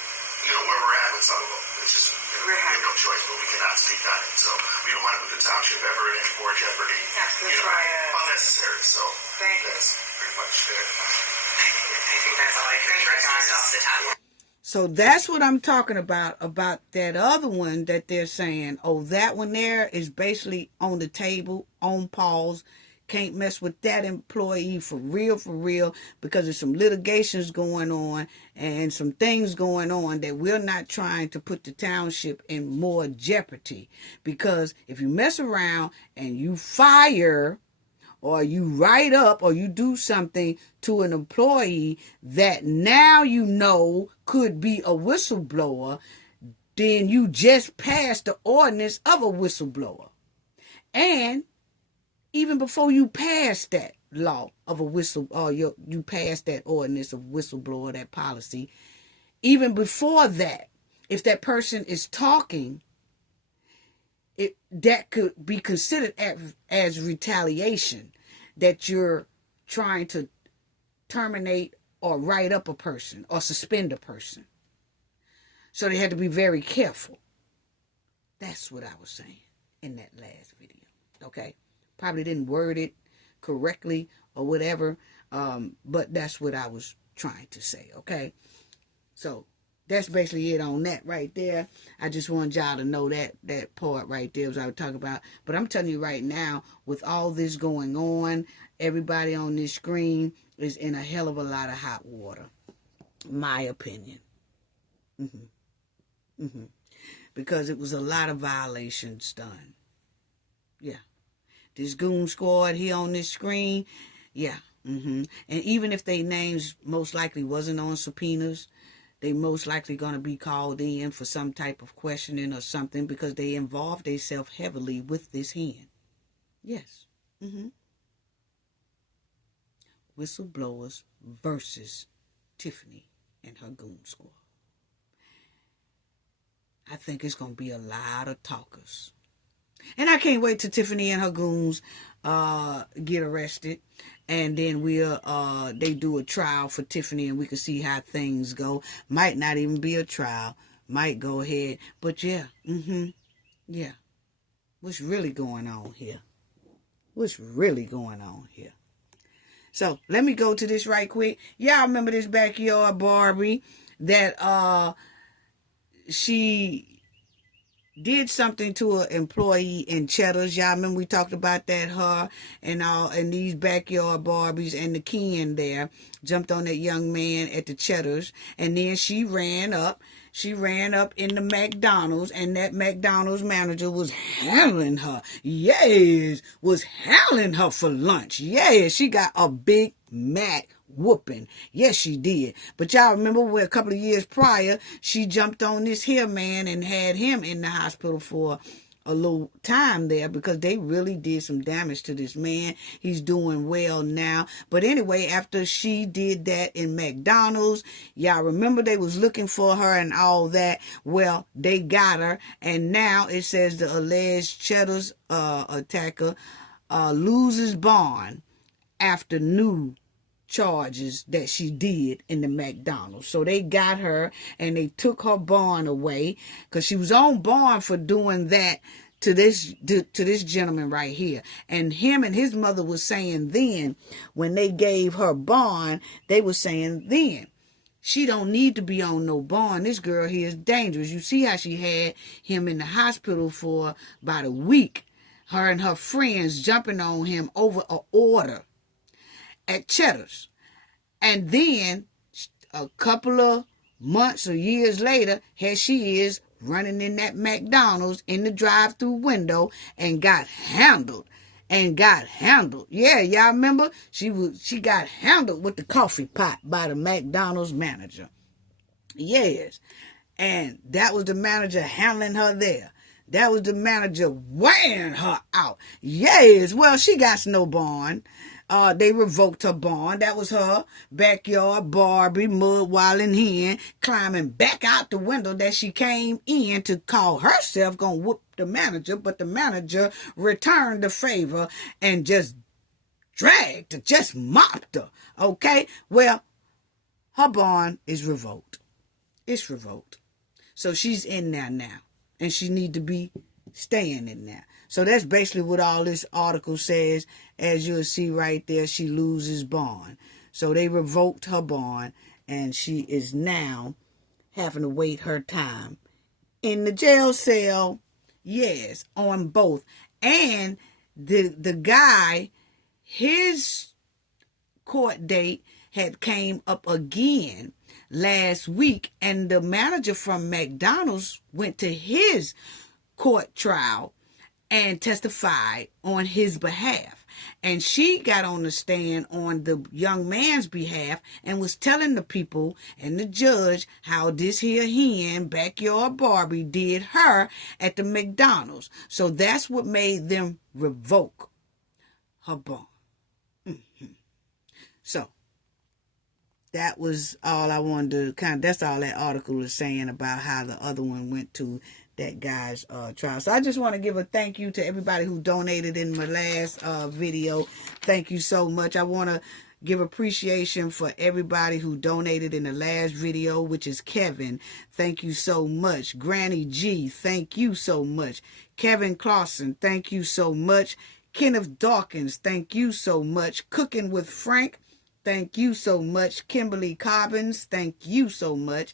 where we're at with some of them. It's just, we have no choice, but we cannot speak on it. So we don't want to put the township ever in any more jeopardy. Unnecessary. So that's pretty much it. I think that's all I can address off the top. So that's what I'm talking about that other one that they're saying, oh, that one there is basically on the table, on pause. Can't mess with that employee for real, because there's some litigations going on and some things going on that we're not trying to put the township in more jeopardy. Because if you mess around and you fire or you write up or you do something to an employee that now could be a whistleblower, then you just passed the ordinance of a whistleblower. And even before you pass that law of a you pass that ordinance of whistleblower, that policy, even before that, if that person is talking, that could be considered as retaliation, that you're trying to terminate or write up a person or suspend a person. So they had to be very careful. That's what I was saying in that last video. Okay? Probably didn't word it correctly or whatever, but that's what I was trying to say. Okay? So that's basically it on that right there. I just want y'all to know that part right there was what I was talking about. But I'm telling you right now, with all this going on, everybody on this screen is in a hell of a lot of hot water. My opinion. Because it was a lot of violations done. Yeah. This goon squad here on this screen, yeah. And even if their names most likely wasn't on subpoenas, they most likely going to be called in for some type of questioning or something because they involved themselves heavily with this hen. Yes. Whistleblowers versus Tiffany and her goon squad. I think it's going to be a lot of talkers. And I can't wait till Tiffany and her goons get arrested. And then they do a trial for Tiffany and we can see how things go. Might not even be a trial. Might go ahead. But yeah. Yeah. What's really going on here? So let me go to this right quick. Y'all remember this backyard Barbie that she did something to an employee in Cheddar's. Y'all remember we talked about that, her and these backyard Barbies and the Ken there jumped on that young man at the Cheddar's, and then she ran up in the McDonald's, and that McDonald's manager was handling her. Yes, was handling her for lunch. Yes, she got a Big Mac whooping. Yes, she did. But y'all remember where a couple of years prior, she jumped on this here man and had him in the hospital for a little time there because they really did some damage to this man. He's doing well now. But anyway, after she did that in McDonald's, y'all remember they was looking for her and all that. Well, they got her. And now it says the alleged Cheddar's attacker loses bond after new charges that she did in the McDonald's. So they got her and they took her bond away because she was on bond for doing that to this gentleman right here. And him and his mother was saying then, when they gave her bond, they were saying then, she don't need to be on no bond. This girl here is dangerous. You see how she had him in the hospital for about a week. Her and her friends jumping on him over an order at Cheddar's. And then a couple of months or years later, here she is running in that McDonald's in the drive-through window and got handled. Yeah, y'all remember? She got handled with the coffee pot by the McDonald's manager. Yes. And that was the manager handling her there. That was the manager weighing her out. Yes. Well, she got no bond. They revoked her bond. That was her backyard Barbie, mud wilding hen, climbing back out the window that she came in to call herself gonna whoop the manager, but the manager returned the favor and just dragged her, just mopped her. Okay? Well, her bond is revoked. It's revoked. So she's in there now. And she need to be staying in there. So that's basically what all this article says. As you'll see right there, she loses bond. So they revoked her bond, and she is now having to wait her time in the jail cell. Yes, on both. And the guy, his court date had came up again last week, and the manager from McDonald's went to his court trial and testified on his behalf. And she got on the stand on the young man's behalf and was telling the people and the judge how this here hen, backyard Barbie, did her at the McDonald's. So that's what made them revoke her bond. So that was all I wanted to that's all that article is saying about how the other one went to that guy's trial. So I just want to give a thank you to everybody who donated in my last video. Thank you so much. I want to give appreciation for everybody who donated in the last video, which is Kevin. Thank you so much. Granny G, thank you so much. Kevin Clausen, thank you so much. Kenneth Dawkins, thank you so much. Cooking with Frank, thank you so much. Kimberly Cobbins, thank you so much.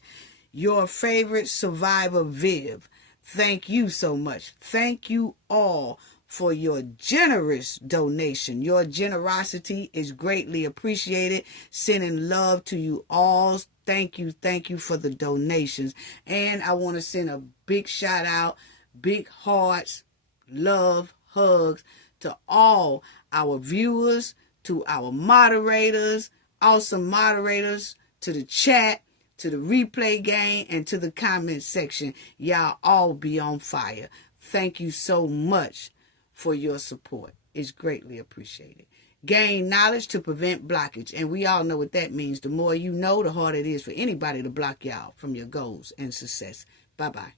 Your favorite survivor, Viv, thank you so much. Thank you all for your generous donation. Your generosity is greatly appreciated. Sending love to you all. Thank you for the donations. And I want to send a big shout out, big hearts, love, hugs to all our viewers, to our moderators, awesome moderators, to the chat, to the replay game, and to the comment section. Y'all all be on fire. Thank you so much for your support. It's greatly appreciated. Gain knowledge to prevent blockage. And we all know what that means. The more you know, the harder it is for anybody to block y'all from your goals and success. Bye-bye.